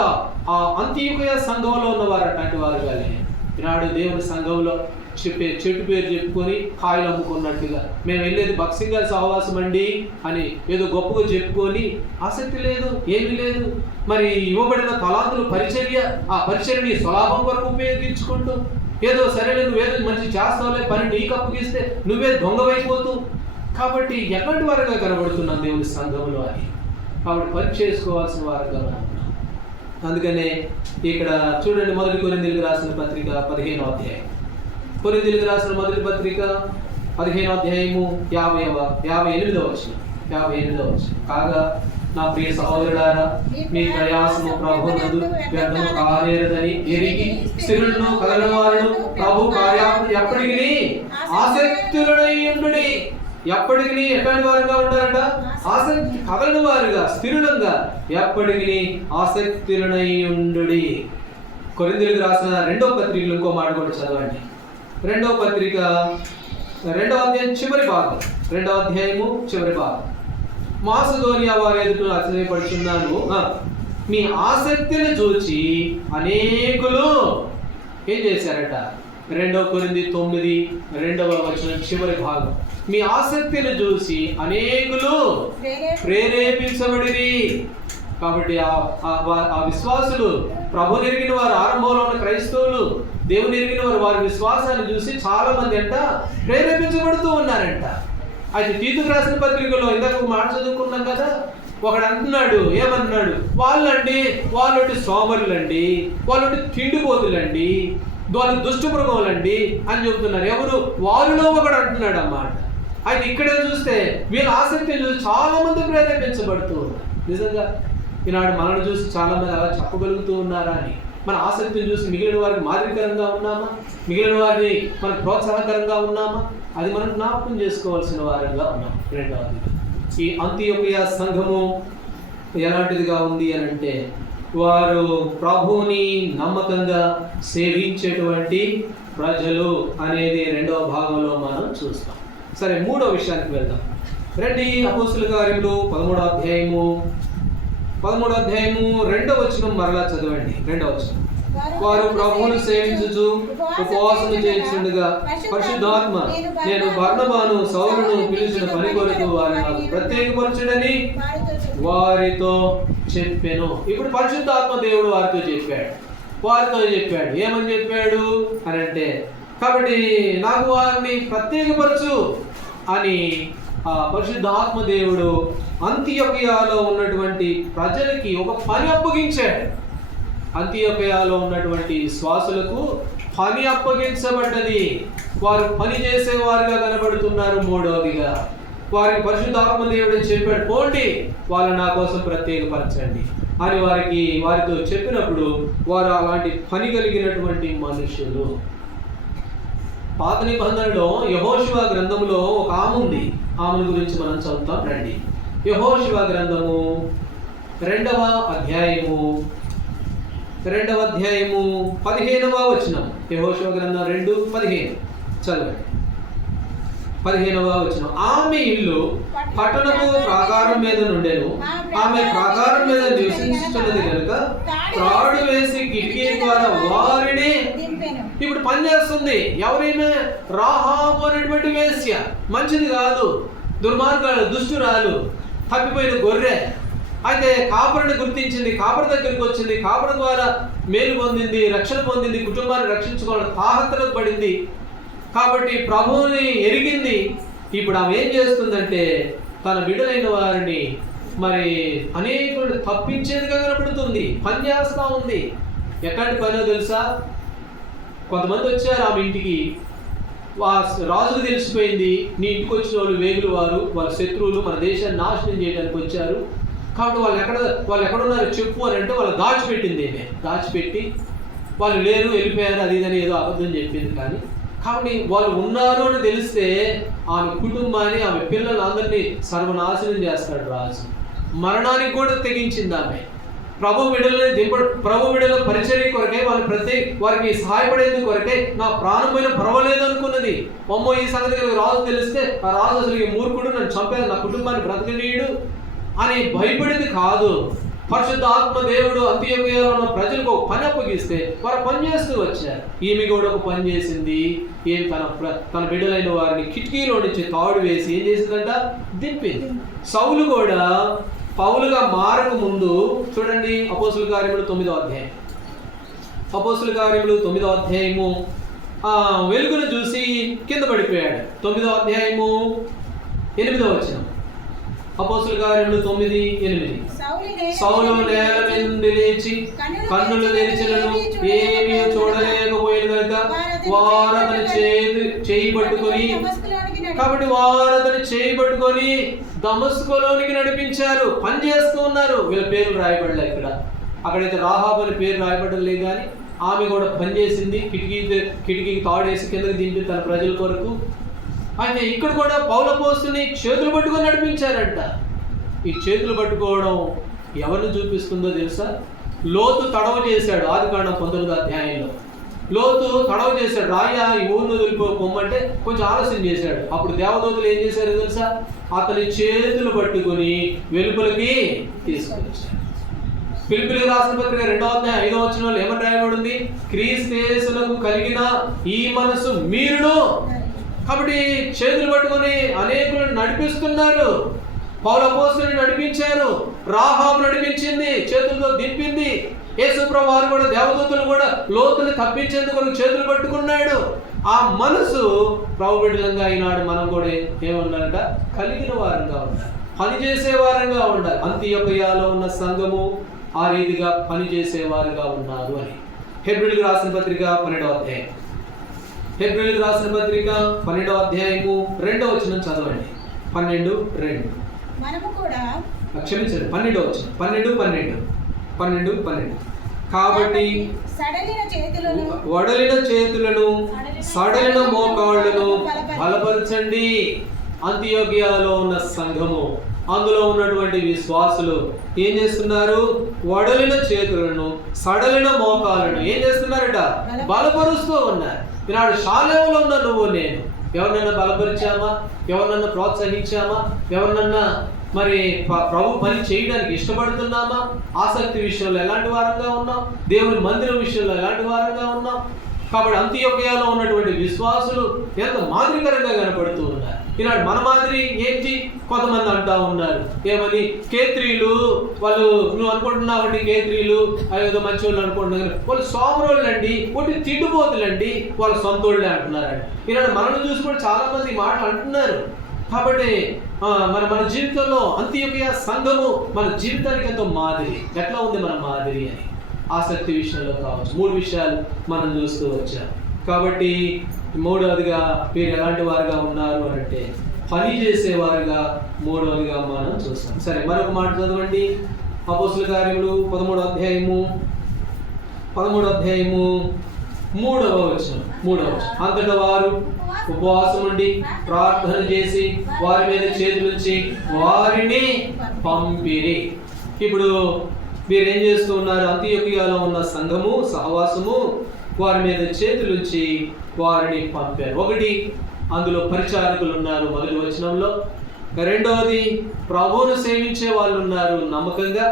ఆ అంత్యోకయ సంఘంలో ఉన్నవారు అట్లాంటి వారుగానే ఈనాడు దేవుని సంఘంలో చెప్పే చెట్టు పేరు చెప్పుకొని కాయలు అమ్ముకున్నట్టుగా మేము వెళ్ళేది భక్సింగల సహవాసం అండి అని ఏదో గొప్పగా చెప్పుకొని ఆసక్తి లేదు, ఏమీ లేదు. మరి ఇవ్వబడిన తలాంతులు పరిచర్య, ఆ పరిచర్యని స్వలాభం కొరకు ఉపయోగించుకుంటూ ఏదో సరేలే నువ్వేదో మంచి చేస్తావులే పని నీకు అప్పగిస్తే నువ్వే దొంగవైపోతూ. కాబట్టి ఎలాంటి వారుగా కనబడుతున్నాం దేవుని సంఘంలో అని. కాబట్టి పని చేసుకోవాల్సిన వారుగా ఉన్నాం. అందుకనే ఇక్కడ చూడండి, మొదటి కొరింథీయులకు రాసిన పత్రిక 15వ అధ్యాయం. కొరింథీయులకు రాసిన మొదటి పత్రిక 15వ అధ్యాయము 58వ వచనం. కాగా నా ప్రియ సహోదరులారా, మీ ప్రయాసము ప్రభునందు వ్యర్థము కానేరదని ఎరిగి స్థిరులను కదలని వారును ప్రభు కార్యాలను ఎప్పటికీ ఆసక్తులై ఉండుడి. ఎప్పటికీ ఎట్లాంటి వారుగా ఉంటారంట? ఆసక్తి కదలని వారుగా, స్థిరులంగా, ఎప్పటికీ ఆసక్తులై ఉండుడి. కొరింథీయులకు రాసిన 2వ పత్రికలో ఇంకో మాట కూడా చదవండి. 2వ పత్రిక 2వ అధ్యాయం చివరి భాగం. 2వ అధ్యాయము చివరి భాగం. మాసిదోనియా వారి ఎదుట ఆశ్చర్యపడుచున్నాను, మీ ఆసక్తిని చూచి అనేకులు ఏం చేశారట? 2వ కొరింథీ 9 2వ వచనం చివరి భాగం. మీ ఆసక్తిని చూసి అనేకులు ప్రేరేపించబడిరి. కాబట్టి ఆ విశ్వాసులు, ప్రభు ఎరిగిన వారు, ఆరంభంలో ఉన్న క్రైస్తవులు, దేవుని ఎరిగిన వారు వారి విశ్వాసాన్ని చూసి చాలా మంది అంట ప్రేరేపించబడుతూ ఉన్నారంట. అయితే తీతుకు రాసిన పత్రికలో ఇందాక మాట చదువుకున్నాం కదా, ఒకడు అంటున్నాడు, ఏమన్నాడు? వాళ్ళంటి సోమరులండి, వాళ్ళంటి తిండిపోతులండి, వాళ్ళు దుష్టమృగములండి అని చెబుతున్నారు. ఎవరు? వారిలో ఒకడు అంటున్నాడు అన్నమాట. అయితే ఇక్కడే చూస్తే వీళ్ళ ఆసక్తిని చూసి చాలా మంది ప్రేరేపించబడుతూ ఉన్నారు. నిజంగా ఈనాడు మనల్ని చూసి చాలా మంది అలా చెప్పగలుగుతూ ఉన్నారా అని, మన ఆసక్తిని చూసి మిగిలిన వారికి మాదిరికరంగా ఉన్నామా? మిగిలిన వారిని మనకు ప్రోత్సాహకరంగా ఉన్నామా? అది మనం జ్ఞాపకం చేసుకోవాల్సిన వారంగా ఉన్నాం. రెండవది, ఈ అంత్యోకయ సంఘము ఎలాంటిదిగా ఉంది అని అంటే, వారు ప్రభువుని నమ్మకంగా సేవించేటువంటి ప్రజలు అనేది 2వ భాగంలో మనం చూస్తాం. సరే, 3వ విషయానికి వెళ్దాం. రండి, అపోస్తుల కార్యములు 13వ అధ్యాయము 2వ వచనం మరలా చదవండి. 2వ వచనం. వారు ప్రభువును సేవించుచు ఉపవాసము చేయించుండగా పరిశుద్ధాత్మ, నేను బర్నబాను సౌలును పిలిచిన పని కొరకు వారిని నాకు ప్రత్యేకపరచుడని వారితో చెప్పాను. ఇప్పుడు పరిశుద్ధాత్మ దేవుడు వారితో చెప్పాడు. ఏమని చెప్పాడు అని అంటే, కాబట్టి నాకు వారిని ప్రత్యేకపరచు అని ఆ పరిశుద్ధాత్మ దేవుడు అంత్యోకయలో ఉన్నటువంటి ప్రజలకి ఒక పని అప్పగించాడు. అంత్యోకయలో ఉన్నటువంటి విశ్వాసులకు పని అప్పగించబడ్డది. వారు పని చేసేవారుగా కనబడుతున్నారు. 3వదిగా వారికి పరిశుద్ధాత్మ దేవుడు చెప్పాడు, పోండి వాళ్ళు నా కోసం ప్రత్యేకపరచండి అని వారితో చెప్పినప్పుడు వారు అలాంటి పని కలిగినటువంటి మనుషులు. పాత నిబంధనలో యెహోషువ గ్రంథంలో ఒక ఆమె ఉంది. ఆమెను గురించి మనం చదువుతాం. రండి, యెహోషువ గ్రంథము 2వ అధ్యాయము 15వ వచనం. యెహోషువ గ్రంథం 2:15 చదవండి. 15వ వచనం. ఆమె ఇల్లు పట్టణపు ప్రాకారం మీద నుండెను, ఆమె ప్రాకారం మీద నివసించుతున్నది కనుక త్రాడు వేసి కిటికీ ద్వారా వారిని. ఇప్పుడు పని చేస్తుంది. ఎవరైనా? రాహాబు అనేటువంటి వేశ్య, మంచిది కాదు, దుర్మార్గాలు, దుష్టురాలు, తప్పిపోయిన గొర్రె. అయితే కాపరిని గుర్తించింది, కాపరి దగ్గరికి వచ్చింది, కాపరి ద్వారా మేలు పొందింది, రక్షణ పొందింది, కుటుంబాన్ని రక్షించుకోవడం తాహతలకు పడింది. కాబట్టి ప్రభువుని ఎరిగింది. ఇప్పుడు ఆమె ఏం చేస్తుందంటే, తన బిడ్డలైన వారిని మరి అనేకులు తప్పించేదిగా కనబడుతుంది. పని చేస్తూ ఉంది. ఎట్లాంటి పనో తెలుసా? కొంతమంది వచ్చారు ఆమె ఇంటికి. రాజుకు తెలిసిపోయింది, నీ ఇంటికి వచ్చిన వాళ్ళు వేగులు వారు, వాళ్ళ శత్రువులు, మన దేశాన్ని నాశనం చేయడానికి వచ్చారు. కాబట్టి వాళ్ళు ఎక్కడున్నారు చెప్పు అని అంటే వాళ్ళు దాచిపెట్టింది దాచిపెట్టి వాళ్ళు లేరు వెళ్ళిపోయారు అది ఇదని ఏదో అబద్ధం చెప్పింది. కాబట్టి వాళ్ళు ఉన్నారు అని తెలిస్తే ఆమె కుటుంబాన్ని ఆమె పిల్లలందరినీ సర్వనాశనం చేస్తాడు రాజు. మరణానికి కూడా తెగించింది ఆమె. ప్రభు బిడ్డల పరిచర్య కొరకే వారికి సహాయపడేందుకు కొరకే నా ప్రాణం పోయిన పర్వాలేదు అనుకున్నది. అమ్మో ఈ సంగతి రాజు తెలిస్తే ఆ రాజు అసలు ఈ మూర్ఖుడు నన్ను చంపేది, నా కుటుంబాన్ని బ్రతకనీయుడు అని భయపడేది కాదు. పరిశుద్ధ ఆత్మ దేవుడు అంత్యోక్యలో ఉన్న ప్రజలకు ఒక పని అప్పగిస్తే వారు పని చేస్తూ వచ్చారు. ఈమె కూడా ఒక పని చేసింది. ఏం తన బిడ్డలైన వారిని కిటికీలో నుంచి తాడు వేసి ఏం చేసిందంట, దింపింది. సౌలు కూడా పౌలుగా మారక ముందు చూడండి, అపోస్తుల కార్యములు 9వ అధ్యాయం. అపోస్తుల కార్యములు 9వ అధ్యాయము వెలుగును చూసి కింద పడిపోయాడు. 9వ అధ్యాయము 8వ వచనం. అపోస్తుల కార్యములు 9:8. సౌలు నేల మీద నుండి లేచి కన్నులు తెరిచినను ఏమీ చూడలేకపోయిన కనుక వారు అతని చేయి పట్టుకొని దమస్కులోనికి నడిపించారు. పని చేస్తూ ఉన్నారు. వీళ్ళ పేర్లు రాయబడలే ఇక్కడ. అక్కడైతే రాహాబు అని పేరు రాయబడలేదు, కానీ ఆమె కూడా పని చేసింది. కిటికీకి తాడేసి కిందకి దింపి తన ప్రజల కొరకు. అయితే ఇక్కడ కూడా పౌలు అపోస్తుని చేతులు పట్టుకొని నడిపించారంట. ఈ చేతులు పట్టుకోవడం ఎవరిని చూపిస్తుందో తెలుసా? లోతు తడవ చేశాడు. ఆదికాండం 19వ అధ్యాయంలో లోతు తడవ చేశాడు. రాయ ఈ ఊరిని వదిలిపోమ్మంటే కొంచెం ఆలస్యం చేశాడు. అప్పుడు దేవదూతలు ఏం చేశారు తెలుసా? అతని చేతులు పట్టుకొని వెలుపలికి తీసుకొచ్చారు. ఫిలిప్పీయులకు రాసిన పత్రిక 2వ అధ్యాయం 5వ వచనంలో ఏమని రాయబడింది? క్రీస్తుయేసునకు కలిగిన ఈ మనసు మీరును. కాబట్టి చేతులు పట్టుకొని అనేకులను నడిపిస్తున్నారు. పౌలు అపోస్తులని నడిపించారు. రాహాబు నడిపించింది, చేతులతో దింపింది. యేసుప్రభు వారు కూడా దేవదూతలు కూడా లోతుని తప్పించేందుకు చేతులు పట్టుకున్నాడు. ఆ మనసు ప్రభు బిడ్డలంగా ఈనాడు మనం కూడా ఏమన్నారంట, కలిగిన వారంగా ఉండాలి, పనిచేసే వారంగా ఉండాలి. అంతియోకయలో ఉన్న సంఘము ఆ రీతిగా పనిచేసేవారుగా ఉన్నారు అని. హెబ్రీయులకు రాసిన పత్రిక 12వ అధ్యాయం. హెబ్రీయులకు రాసిన పత్రిక 12వ అధ్యాయము 2వ వచనం చదవండి. 12:2. మనము కూడా క్షమించండి, 12వ వచనం. 12:12. కాబట్టి వడలిన చేతులను సడలిన మోకాళ్ళను బలపరచండి. అంతియోకియాలో ఉన్న సంఘము, అందులో ఉన్నటువంటి విశ్వాసులు ఏం చేస్తున్నారు? వడలిన చేతులను సడలిన మోకాళ్ళను ఏం చేస్తున్నారట? బలపరుస్తూ ఉన్నారు. ఈనాడు శాలేములో ఉన్న నువ్వు నేను ఎవరినన్నా బలపరిచామా? ఎవరినన్నా ప్రోత్సహించామా? ఎవరినన్నా మరి ప్రభు పని చేయడానికి ఇష్టపడుతున్నామా? ఆసక్తి విషయంలో ఎలాంటి వారంగా ఉన్నాం? దేవుని మందిరం విషయంలో ఎలాంటి వారంగా ఉన్నాం? కాబట్టి అంతియోకయలో ఉన్నటువంటి విశ్వాసులు ఎంత మాదిరికరంగా కనపడుతూ ఉన్నారు. ఈనాడు మన మాదిరి ఏంటి? కొంతమంది అంటా ఉన్నారు ఏమని, కేత్రీలు వాళ్ళు, నువ్వు అనుకుంటున్నావండి కేత్రీలు అదేదో మంచి వాళ్ళు అనుకుంటున్నారు, వాళ్ళు సోమరోళ్ళండి, ఒకటి తిండిపోతులండి, వాళ్ళు సొంతోళ్ళే అంటున్నారండి. ఈనాడు మనల్ని చూసి కూడా చాలా మంది ఈ మాటలు అంటున్నారు. కాబట్టి మన జీవితంలో అంత్యోకయ సంఘము మన జీవితానికి ఎంతో మాదిరి. ఎట్లా ఉంది మన మాదిరి అని ఆసక్తి విషయంలో కావచ్చు. 3 విషయాలు మనం చూస్తూ వచ్చాం. కాబట్టి 3వదిగా మీరు ఎలాంటి వారుగా ఉన్నారు అని అంటే పని చేసేవారుగా 3వదిగా మనం చూస్తాం. సరే, మరొక మాట చదవండి. అపోస్తుల కార్యములు 13వ అధ్యాయము 3వ వచనం. అంతటా వారు ఉపవాసం ఉండి ప్రార్థన చేసి వారి మీద చేతులుంచి వారిని పంపిరి. ఇప్పుడు వీరేం చేస్తూ ఉన్నారు? అంతియోకియాలో ఉన్న సంఘము సహవాసము వారి మీద చేతులుంచి వారిని పంపారు. 1, అందులో పరిచారకులు ఉన్నారు మొదటి వచనంలో. 2వది ప్రభువును సేవించే వాళ్ళు ఉన్నారు నమ్మకంగా.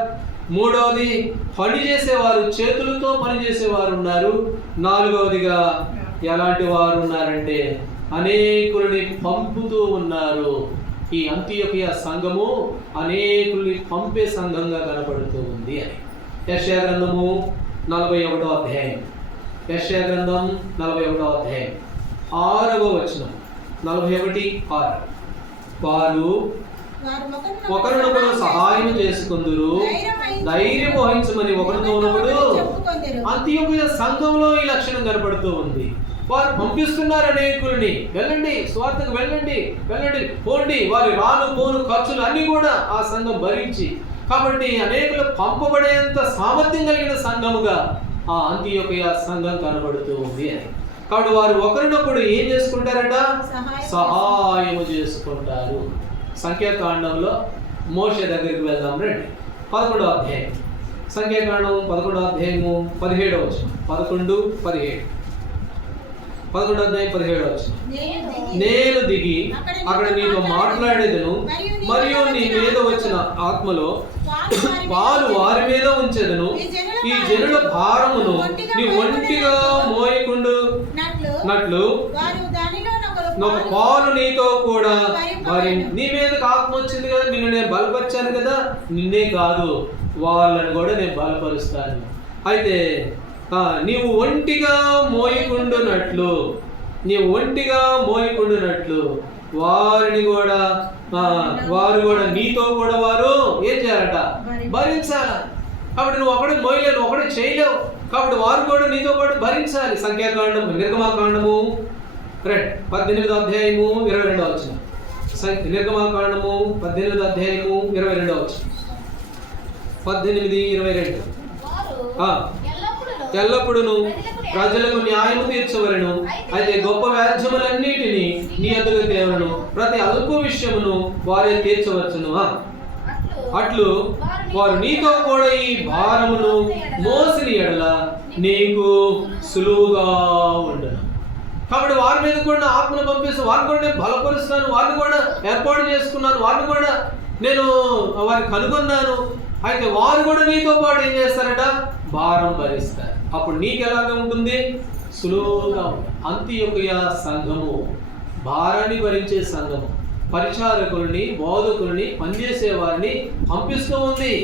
3వది పని చేసేవారు, చేతులతో పని చేసేవారు ఉన్నారు. 4వదిగా ఎలాంటి వారు ఉన్నారంటే అనేకులని పంపుతూ ఉన్నారు. ఈ అంతియోకియ సంఘము అనేకుల్ని పంపే సంఘంగా కనపడుతూ ఉంది అని. యెషయా గ్రంథము 41వ అధ్యాయం. యెషయా గ్రంథం 41వ అధ్యాయం 6వ వచనం. 41:6. వారు ఒకరినొకరు సహాయం చేసుకుందురు, ధైర్యం వహించమని ఒకరితో ఉన్నప్పుడు. అంతియోకియ సంఘంలో ఈ లక్షణం కనపడుతూ ఉంది. వారు పంపిస్తున్నారు అనేకులని, వెళ్ళండి స్వార్థకు వెళ్ళండి పోండి. వారి రాను పోను ఖర్చులు అన్నీ కూడా ఆ సంఘం భరించి కాబట్టి అనేకులు పంపబడేంత సామర్థ్యం కలిగిన సంఘముగా ఆ అంతియోకయ సంఘం కనబడుతూ ఉంది అని. కాబట్టి వారు ఒకరినొకడు ఏం చేసుకుంటారట? సహాయము చేసుకుంటారు. సంఖ్యాకాండంలో మోషే దగ్గరికి వెళ్దాం రండి. 11వ అధ్యాయం, సంఖ్యాకాండం 11వ అధ్యాయము 17వ వచనం. 11:17. 11వ అధ్యాయం 17వ వచనం. నేను దిగి అక్కడ నీతో మాట్లాడేదను, మరియు నీ మీద వచ్చిన ఆత్మలో పాలు వారి మీద ఉంచెదను. ఈ జనుల భారమును నీ ఒంటిగా మోయకుండు నట్లు ఒక పాలు నీతో కూడా మరి నీ మీదకి ఆత్మ వచ్చింది కదా, నిన్ను నేను బలపరిచాను కదా, నిన్నే కాదు వాళ్ళని కూడా నేను బలపరుస్తాను. అయితే నీవు ఒంటిగా మోయకుండునట్లు, వారిని కూడా వారు కూడా నీతో కూడా వారు ఏం చేయాలట? భరించాలి. కాబట్టి నువ్వు ఒకడే మోయలేవు, ఒకడే చేయలేవు. కాబట్టి వారు కూడా నీతో పాటు భరించాలి. సంఖ్యాకాండం, నిర్గమాకాండము 18వ అధ్యాయము 22వ వచనం. నిర్గమాకాండము 18వ అధ్యాయము 22వ వచనం. 18:22. ఎల్లప్పుడూ ప్రజలకు న్యాయము తీర్చవలను. అయితే గొప్ప వ్యాజ్యములన్నిటినీ నీ ఎదుగు తేవలను, ప్రతి అల్ప విషయమును వారే తీర్చవచ్చును. అట్లు వారు నీతో కూడా ఈ భారమును మోసిన ఎడల నీకు సులువుగా ఉండను. కాబట్టి వారి మీద కూడా ఆత్మను పంపిస్తూ వారిని కూడా నేను బలపరుస్తున్నాను, వారిని కూడా ఏర్పాటు చేసుకున్నాను, వారిని కూడా నేను వారిని కనుగొన్నాను. అయితే వారు కూడా నీతో పాటు ఏం చేస్తారట? భారం భరిస్తారు. అప్పుడు నీకు ఎలాగ ఉంటుంది? సులువుగా ఉంటుంది. అంతియోకయ సంఘము భారాన్ని భరించే సంఘము, పరిచారకుల్ని, బోధకుల్ని, పనిచేసే వారిని పంపిస్తూ ఉంది.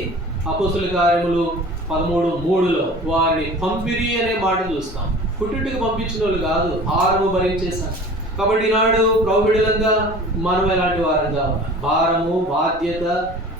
అపోస్తుల కార్యములు 13:3లో వారిని పంపిరి అనే మాట చూస్తాం. పుట్టింటికి పంపించిన వాళ్ళు కాదు, భారము భరించేశారు. కాబట్టి ఈనాడు ప్రభుబిడలంగా మనం ఎలాంటి వారంగా ఉన్నాం? భారము, బాధ్యత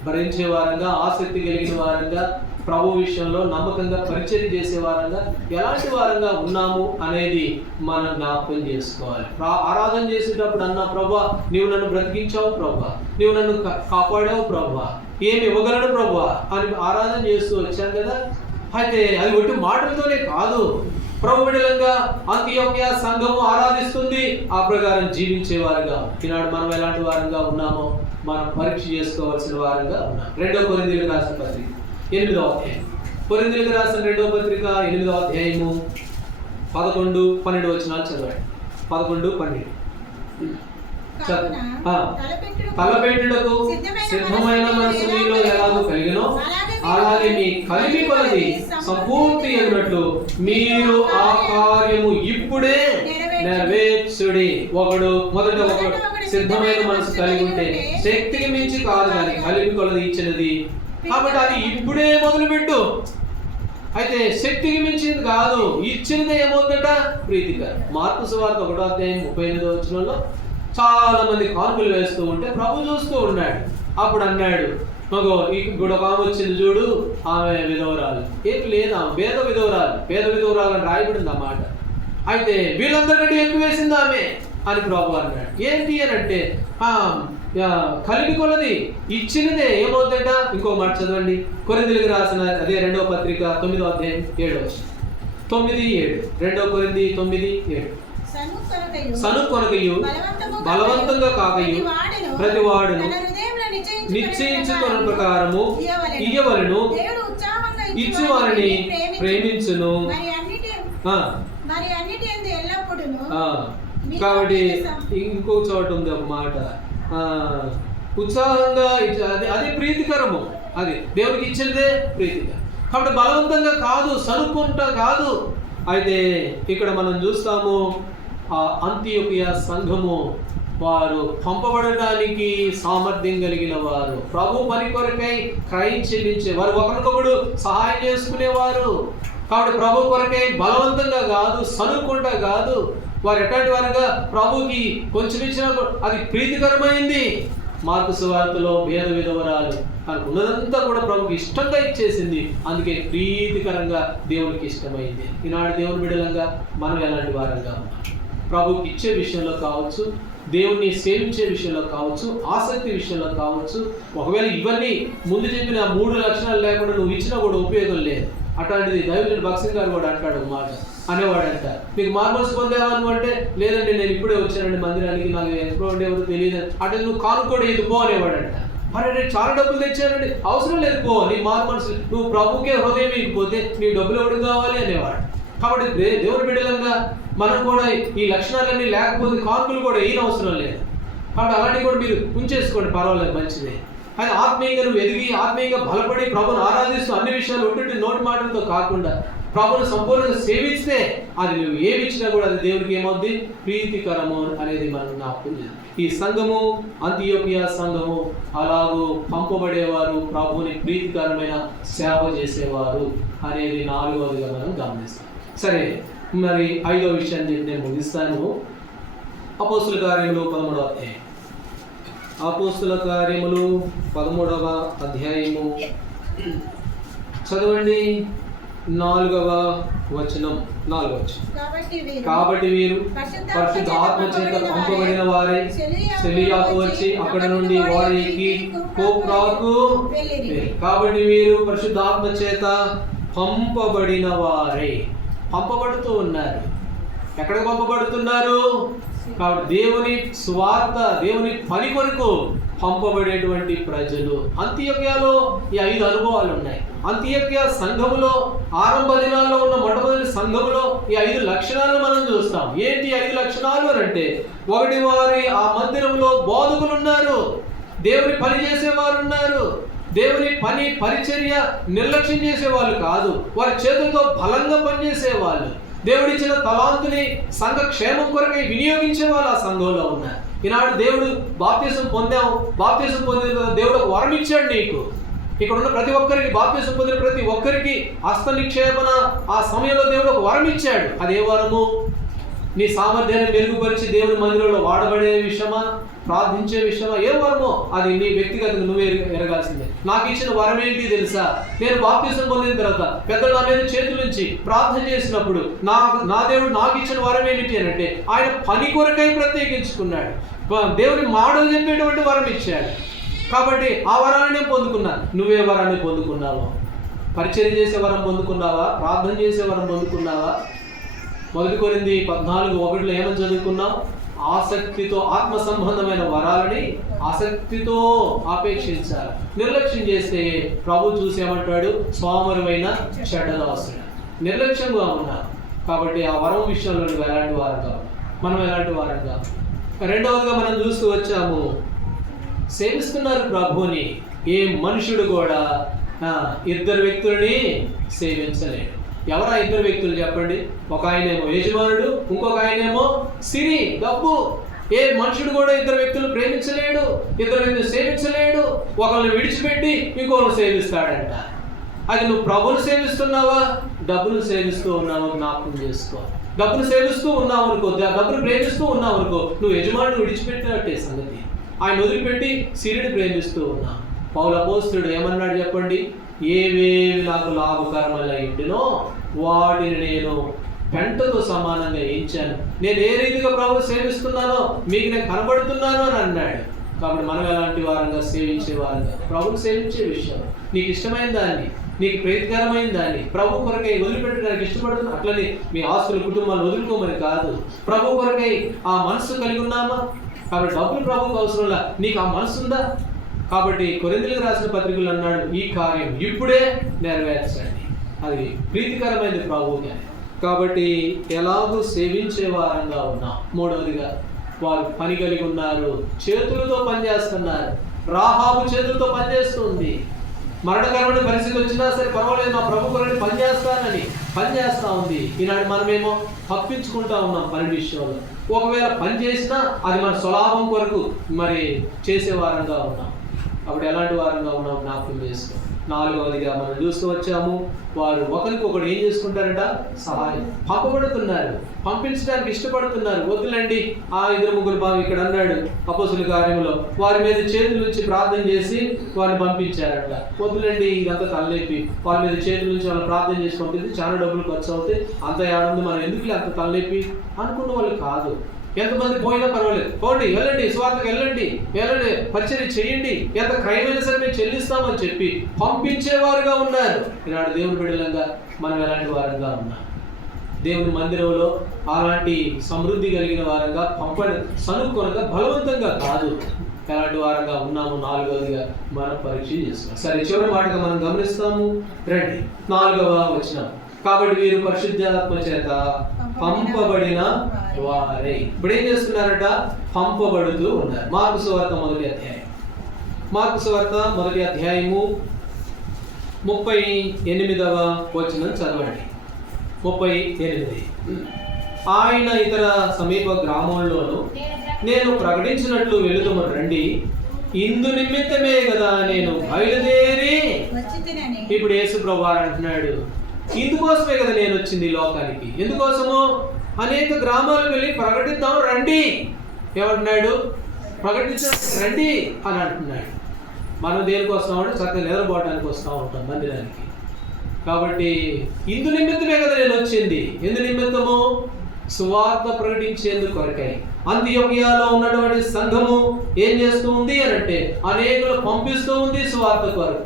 భరించే వారంగా, ఆసక్తి కలిగిన వారంగా, ప్రభు విషయంలో నమ్మకంగా పరిచయం చేసే వారంగా ఎలాంటి వారంగా ఉన్నాము అనేది మనం జ్ఞాపకం చేసుకోవాలి. ఆరాధన చేసేటప్పుడు అన్న, ప్రభా నీవు నన్ను బ్రతికించావు, ప్రభా నీవు నన్ను కాపాడావు, ప్రభా ఏమి ఇవ్వగలను ప్రభా అని ఆరాధన చేస్తూ వచ్చాం కదా. అయితే అది ఒట్టి మాటలతోనే కాదు, ప్రభు బిడ్డలంగా అంతియోకయ సంఘము ఆరాధిస్తుంది. ఆ ప్రకారం జీవించేవారుగా ఈనాడు మనం ఎలాంటి వారంగా ఉన్నామో మనం పరీక్ష చేసుకోవాల్సిన వారంగా ఉన్నాం. 2వ కొరింథీయులకు రాసిన పత్రిక 8వ అధ్యాయం. కొరింథీయులకు రాసిన 2వ పత్రిక 8వ అధ్యాయము 11-12 వచనాలు చదవండి. 11-12. తలపెట్టుటకు సిద్ధమైన మనసు మీలో ఎలాగో కలిగినో అలాగే మీ కలిమి కొలది సంపూర్తి అయినట్లు మీరు ఆ కార్యము ఇప్పుడే నెరవేర్చుడి. మొదట సిద్ధమైన మనసు కలిగి ఉంటే శక్తికి మించి కాదు కానీ కలిమి కొలది ఇచ్చినది. కాబట్టి అది ఇప్పుడే మొదలుపెట్టు. అయితే శక్తికి మించింది కాదు, ఇచ్చినది ఏమవుతుందట? ప్రీతికరం. మార్కు సువార్త 1వ అధ్యాయం 38వ వచనంలో చాలా మంది కానుకలు వేస్తూ ఉంటే ప్రభు చూస్తూ ఉన్నాడు. అప్పుడు అన్నాడు, మగో ఇప్పుడు ఒక ఆమె వచ్చింది చూడు, ఆమె విధవరాలు. ఏం లేదు, ఆమె పేద విధవరాలు అని రాయబడింది ఆ మాట. అయితే వీళ్ళందరికంటే ఎక్కువ వేసింది ఆమె అని ప్రభు అన్నాడు. ఏంటి అని అంటే కలిమి కొలది ఇచ్చినదే ఏమవుతుందట? ఇంకో మాట చదవండి. కొరింథీయులకు రాసిన అదే 2వ పత్రిక 9వ అధ్యాయం 7వ వచనం. 9:7. 2వ కొరింథీ 9:7. సనుకొనకయు బలవంతంగా కాకయు ప్రతి వాడును నిశ్చయించుకున్న ప్రకారము ఇయ్యవలను, ఇచ్చి వారిని ప్రేమించును. కాబట్టి ఇంకో చోట ఉంది ఒక మాట, ఉత్సాహంగా అది ప్రీతికరము. అది దేవునికి ఇచ్చినదే ప్రీతికరం. కాబట్టి బలవంతంగా కాదు, సనుక్కుంటా కాదు. అయితే ఇక్కడ మనం చూస్తాము, ఆ అంతియోకయ సంఘము వారు పంపబడడానికి సామర్థ్యం కలిగిన వారు, ప్రభు పని కొరకై క్రయం చెల్లించేవారు, ఒకరికొకడు సహాయం చేసుకునేవారు. కాబట్టి ప్రభు కొరకై బలవంతంగా కాదు, సనుక్కుంటా కాదు. వారు ఎట్లాంటి వారుగా ప్రభుకి కొంచెం ఇచ్చినా అది ప్రీతికరమైంది. మార్కు సువార్తలో పేద విధవరాలు అనుకున్నదంతా కూడా ప్రభుకి ఇష్టంగా ఇచ్చేసింది. అందుకే ప్రీతికరంగా దేవునికి ఇష్టమైంది. ఈనాడు దేవుని బిడ్డలంగా మనం ఎలాంటి వారంగా ఉన్నాం? ప్రభుకి ఇచ్చే విషయంలో కావచ్చు, దేవుణ్ణి సేవించే విషయంలో కావచ్చు, ఆసక్తి విషయంలో కావచ్చు. ఒకవేళ ఇవన్నీ ముందు చెప్పిన 3 లక్షణాలు లేకుండా నువ్వు ఇచ్చినా కూడా ఉపయోగం లేదు. అట్లాంటిది దైవజనుడు భక్సింగ్ గారు కూడా అంటాడు ఒక మాట, అనేవాడంట, నీకు మార్మల్స్ పొందేవా నువ్వు అంటే, లేదండి నేను ఇప్పుడే వచ్చానండి మందిరానికి, నాకు ఎప్పుడు ఉండేవారు తెలియదు అంటే, నువ్వు కానుకోడు ఇది పో అనేవాడంట. మరి నేను చాలా డబ్బులు తెచ్చానండి, అవసరం లేదు పో, నీ మార్మల్స్ నువ్వు ప్రభుకే హృదయం ఇకపోతే నీ డబ్బులు ఎవడు కావాలి అనేవాడు. కాబట్టి దేవుని బిడ్డలంగా మనం కూడా ఈ లక్షణాలన్నీ లేకపోతే కానుకలు కూడా ఏం అవసరం లేదు. కాబట్టి అలాంటివి కూడా మీరు ఉంచేసుకోండి, పర్వాలేదు, మంచిదే. కానీ ఆత్మీయంగా నువ్వు ఎదిగి ఆత్మీయంగా బలపడి ప్రభుని ఆరాధిస్తూ అన్ని విషయాలు ఉంటుంటే నోటి మాటలతో కాకుండా ప్రభుని సంపూర్ణంగా సేవిస్తే అది నువ్వు ఏమి ఇచ్చినా కూడా అది దేవునికి ఏమవుద్ది, ప్రీతికరము అనేది మనం జ్ఞాపకం చేయాలి. ఈ సంఘము, అంతియోకియా సంఘము అలాగూ పంపబడేవారు, ప్రభుని ప్రీతికరమైన సేవ చేసేవారు అనేది 4వదిగా మనం గమనిస్తాం. సరే, మరి 5వ విషయాన్ని నేను ముగిస్తాను. అపోస్తుల కార్యములు 13వ అధ్యాయం. అపోస్తుల కార్యములు 13వ అధ్యాయము చదవండి. 4వ వచనం. కాబట్టి వీరు పరిశుద్ధ ఆత్మ చేత పంపబడిన వారై సెలియాకు వచ్చి అక్కడ నుండి వారికి కోప్రాకు. కాబట్టి వీరు పరిశుద్ధాత్మ చేత పంపబడిన వారై పంపబడుతూ ఉన్నారు. ఎక్కడికి పంపబడుతున్నారు? కాబట్టి దేవుని స్వార్థ, దేవుని పని కొరకు పంపబడేటువంటి ప్రజలు. అంతియోకియాలో ఈ 5 అనుభవాలు ఉన్నాయి. అంతియోకియా సంఘములో ఆరంభ దినాల్లో ఉన్న మొట్టమొదటి సంఘములో ఈ 5 లక్షణాలను మనం చూస్తాం. ఏంటి 5 లక్షణాలు అని అంటే, ఒకటి, వారి ఆ మందిరంలో బోధకులు ఉన్నారు, దేవుని పని చేసేవారు ఉన్నారు. దేవుని పని పరిచర్య నిర్లక్ష్యం చేసేవాళ్ళు కాదు, వారి చేతులతో బలంగా పనిచేసేవాళ్ళు. దేవుడిచ్చిన తలాంతుని సంఘ క్షేమం కొరకై వినియోగించే వాళ్ళు ఆ సంఘంలో ఉన్నారు. ఈనాడు దేవుడు బాప్తిసం పొందావు, బాప్తిసం పొందిన దేవుడు ఒక వరం ఇచ్చాడు నీకు. ఇక్కడ ఉన్న ప్రతి ఒక్కరికి, బాప్తిసం పొందిన ప్రతి ఒక్కరికి హస్త నిక్షేపణ ఆ సమయంలో దేవుడు ఒక వరం ఇచ్చాడు. అదే వరము నీ సామర్థ్యాన్ని మెరుగుపరిచి దేవుని మందిరంలో వాడబడే విషయమా, ప్రార్థించే విషయమా, ఏ వరమో అది నీ వ్యక్తిగతంగా నువ్వే ఎరగాల్సిందే. నాకు ఇచ్చిన వరం ఏంటి తెలుసా? నేను బాప్తిసం పొందిన తర్వాత పెద్దలు నా మీద చేతులుంచి ప్రార్థన చేసినప్పుడు నా దేవుడు నాకు ఇచ్చిన వరం ఏమిటి అని అంటే, ఆయన పని కొరకై ప్రత్యేకించుకున్నాడు. దేవుని మాటలు చెప్పేటువంటి వరం ఇచ్చాడు. కాబట్టి ఆ వరాన్ని నేను పొందుకున్నాను. నువ్వే వరాన్ని పొందుకున్నావా? పరిచర్య చేసే వరం పొందుకున్నావా? ప్రార్థన చేసే వరం పొందుకున్నావా? 1 కొరింథీ 14:1 ఏమని చదువుకున్నాం? ఆసక్తితో ఆత్మ సంబంధమైన వరాలని ఆసక్తితో ఆపేక్షించాలి. నిర్లక్ష్యం చేస్తే ప్రభు చూసేమంటాడు, సోమరువైన చెడ్డదాసుడు. నిర్లక్ష్యంగా ఉన్నారు. కాబట్టి ఆ వరం విషయంలో నువ్వు ఎలాంటి వారంగా, మనం ఎలాంటి వారంగా. రెండవదిగా మనం చూస్తూ వచ్చాము, సేవిస్తున్నారు ప్రభుని. ఏ మనుషుడు కూడా 2 వ్యక్తులని సేవించలేడు. ఎవరా 2 వ్యక్తులు చెప్పండి? ఒక ఆయనేమో యజమానుడు, ఇంకొక ఆయనేమో సిరి, డబ్బు. ఏ మనుషుడు కూడా 2 వ్యక్తులు ప్రేమించలేడు, 2 వ్యక్తులు సేవించలేడు. ఒకరిని విడిచిపెట్టి ఇంకొకరిని సేవిస్తాడంట. అది నువ్వు ప్రభుని సేవిస్తున్నావా, డబ్బును సేవిస్తూ ఉన్నావా జ్ఞాపకం చేసుకో. డబ్బును సేవిస్తూ ఉన్నావు అనుకో, డబ్బును ప్రేమిస్తూ ఉన్నావు అనుకో, నువ్వు యజమానుడు విడిచిపెట్టినట్టే సంగతి. ఆయన వదిలిపెట్టి సిరిని ప్రేమిస్తూ ఉన్నావు. పౌలు అపోస్తలుడు ఏమన్నాడు చెప్పండి? ఏవేవి నాకు లాభకరమైనో వాటిని నేను పెంటతో సమానంగా ఎంచాను. నేను ఏ రీతిగా ప్రభువు సేవిస్తున్నానో మీకు నేను కనబడుతున్నాను అని అన్నాడు. కాబట్టి మనం ఎలాంటి వారంగా, సేవించే వారంగా, ప్రభువుని సేవించే విషయం, నీకు ఇష్టమైన దాన్ని, నీకు ప్రీతికరమైన దాన్ని ప్రభు కొరకై వదిలిపెట్టడానికి ఇష్టపడుతున్నా. అట్లని మీ ఆస్తులు, కుటుంబాలు వదులుకోమని కాదు, ప్రభు కొరకై ఆ మనస్సు కలిగి ఉన్నామా? కాబట్టి డబ్బులు ప్రభువుకు అవసరంలా, నీకు ఆ మనసు ఉందా? కాబట్టి కొరింథీయులకు రాసిన పత్రికలు అన్నాడు, ఈ కార్యం ఇప్పుడే నెరవేర్చండి, అది ప్రీతికరమైనది ప్రభువుకి. కాబట్టి ఎలాగూ సేవించే వారంగా ఉన్నాం. మూడవదిగా, వారు పని కలిగి ఉన్నారు, చేతులతో పనిచేస్తున్నారు. రాహాబు చేతులతో పనిచేస్తుంది. మరణకరమైన పరిస్థితి వచ్చినా సరే పర్వాలేదు, నా ప్రభు కొరకు పనిచేస్తా ఉంది. ఈనాడు మనమేమో తప్పించుకుంటా ఉన్నాం పని విషయంలో. ఒకవేళ పని చేసినా అది మన స్వలాభం కొరకు మరి చేసే వారంగా ఉన్నాం. అప్పుడు ఎలాంటి వారంగా ఉన్నాం జ్ఞాపకం చేసుకో. 4వదిగా మనం చూస్తూ వచ్చాము, వారు ఒకరికొకరు ఏం చేసుకుంటారట? సహాయం. పంపబడుతున్నారు, పంపించడానికి ఇష్టపడుతున్నారు. వద్దులండి, ఆ 2-3 ఇక్కడ అన్నాడు అపోస్తుల కార్యంలో, వారి మీద చేతుల నుంచి ప్రార్థన చేసి వారిని పంపించారట. వద్దులండి, ఇదంతా తలలేపి వారి మీద చేతుల నుంచి వాళ్ళు ప్రార్థన చేసి పంపిస్తే చాలా డబ్బులు ఖర్చు అవుతాయి, అంత ఏడుంది, మనం ఎందుకు అంత తలలేపి అనుకున్న వాళ్ళు కాదు. ఎంతమంది పోయినా పర్వాలేదు, పోండి, వెళ్ళండి, స్వార్థకు వెళ్ళండి, పరిచర్య చేయండి, ఎంత క్రైమైనా సరే మేము చెల్లిస్తామని చెప్పి పంపించేవారుగా ఉన్నారు. ఈనాడు దేవుని బిడ్డలంగా మనం ఎలాంటి వారంగా ఉన్నాం? దేవుని మందిరంలో అలాంటి సమృద్ధి కలిగిన వారంగా సనుక్కొనగా బలవంతంగా కాదు, ఎలాంటి వారంగా ఉన్నాము? 4వదిగా మనం పరీక్ష చేస్తాం. సరే, చివరి మాటగా మనం గమనిస్తాము. రండి, 4వ వచనం. కాబట్టి వీరు పరిశుద్ధాత్మ చేత పంపబడిన వారే. ఇప్పుడు ఏం చేస్తున్నారట? పంపబడుతూ ఉన్నారు. మార్కు సువార్త 1వ అధ్యాయం. మార్కు సువార్త 1వ అధ్యాయము 38వ వచనం చదవండి. 38. ఆయన ఇతర సమీప గ్రామంలోను నేను ప్రకటించినట్లు వెళుతుము రండి, ఇందు నిమిత్తమే కదా నేను బయలుదేరి. ఇప్పుడు యేసు ప్రభువారు అంటున్నాడు, ఇందుకోసమే కదా నేను వచ్చింది ఈ లోకానికి. ఎందుకోసము? అనేక గ్రామాలకు వెళ్ళి ప్రకటిద్దాం రండి. ఏమంటున్నాడు? ప్రకటించ రండి అని అంటున్నాడు. మనం దేనికోసం అంటే చక్కగా నిద్రపోవడానికి వస్తూ ఉంటాం మందిరానికి. కాబట్టి ఇందు నిమిత్తమే కదా నేను వచ్చింది. ఎందు నిమిత్తము? సువార్త ప్రకటించేందుకు కొరకై. అంతియోకియాలో ఉన్నటువంటి సంఘము ఏం చేస్తూ ఉంది అని అంటే అనేకులు పంపిస్తూ ఉంది సువార్త కొరకు.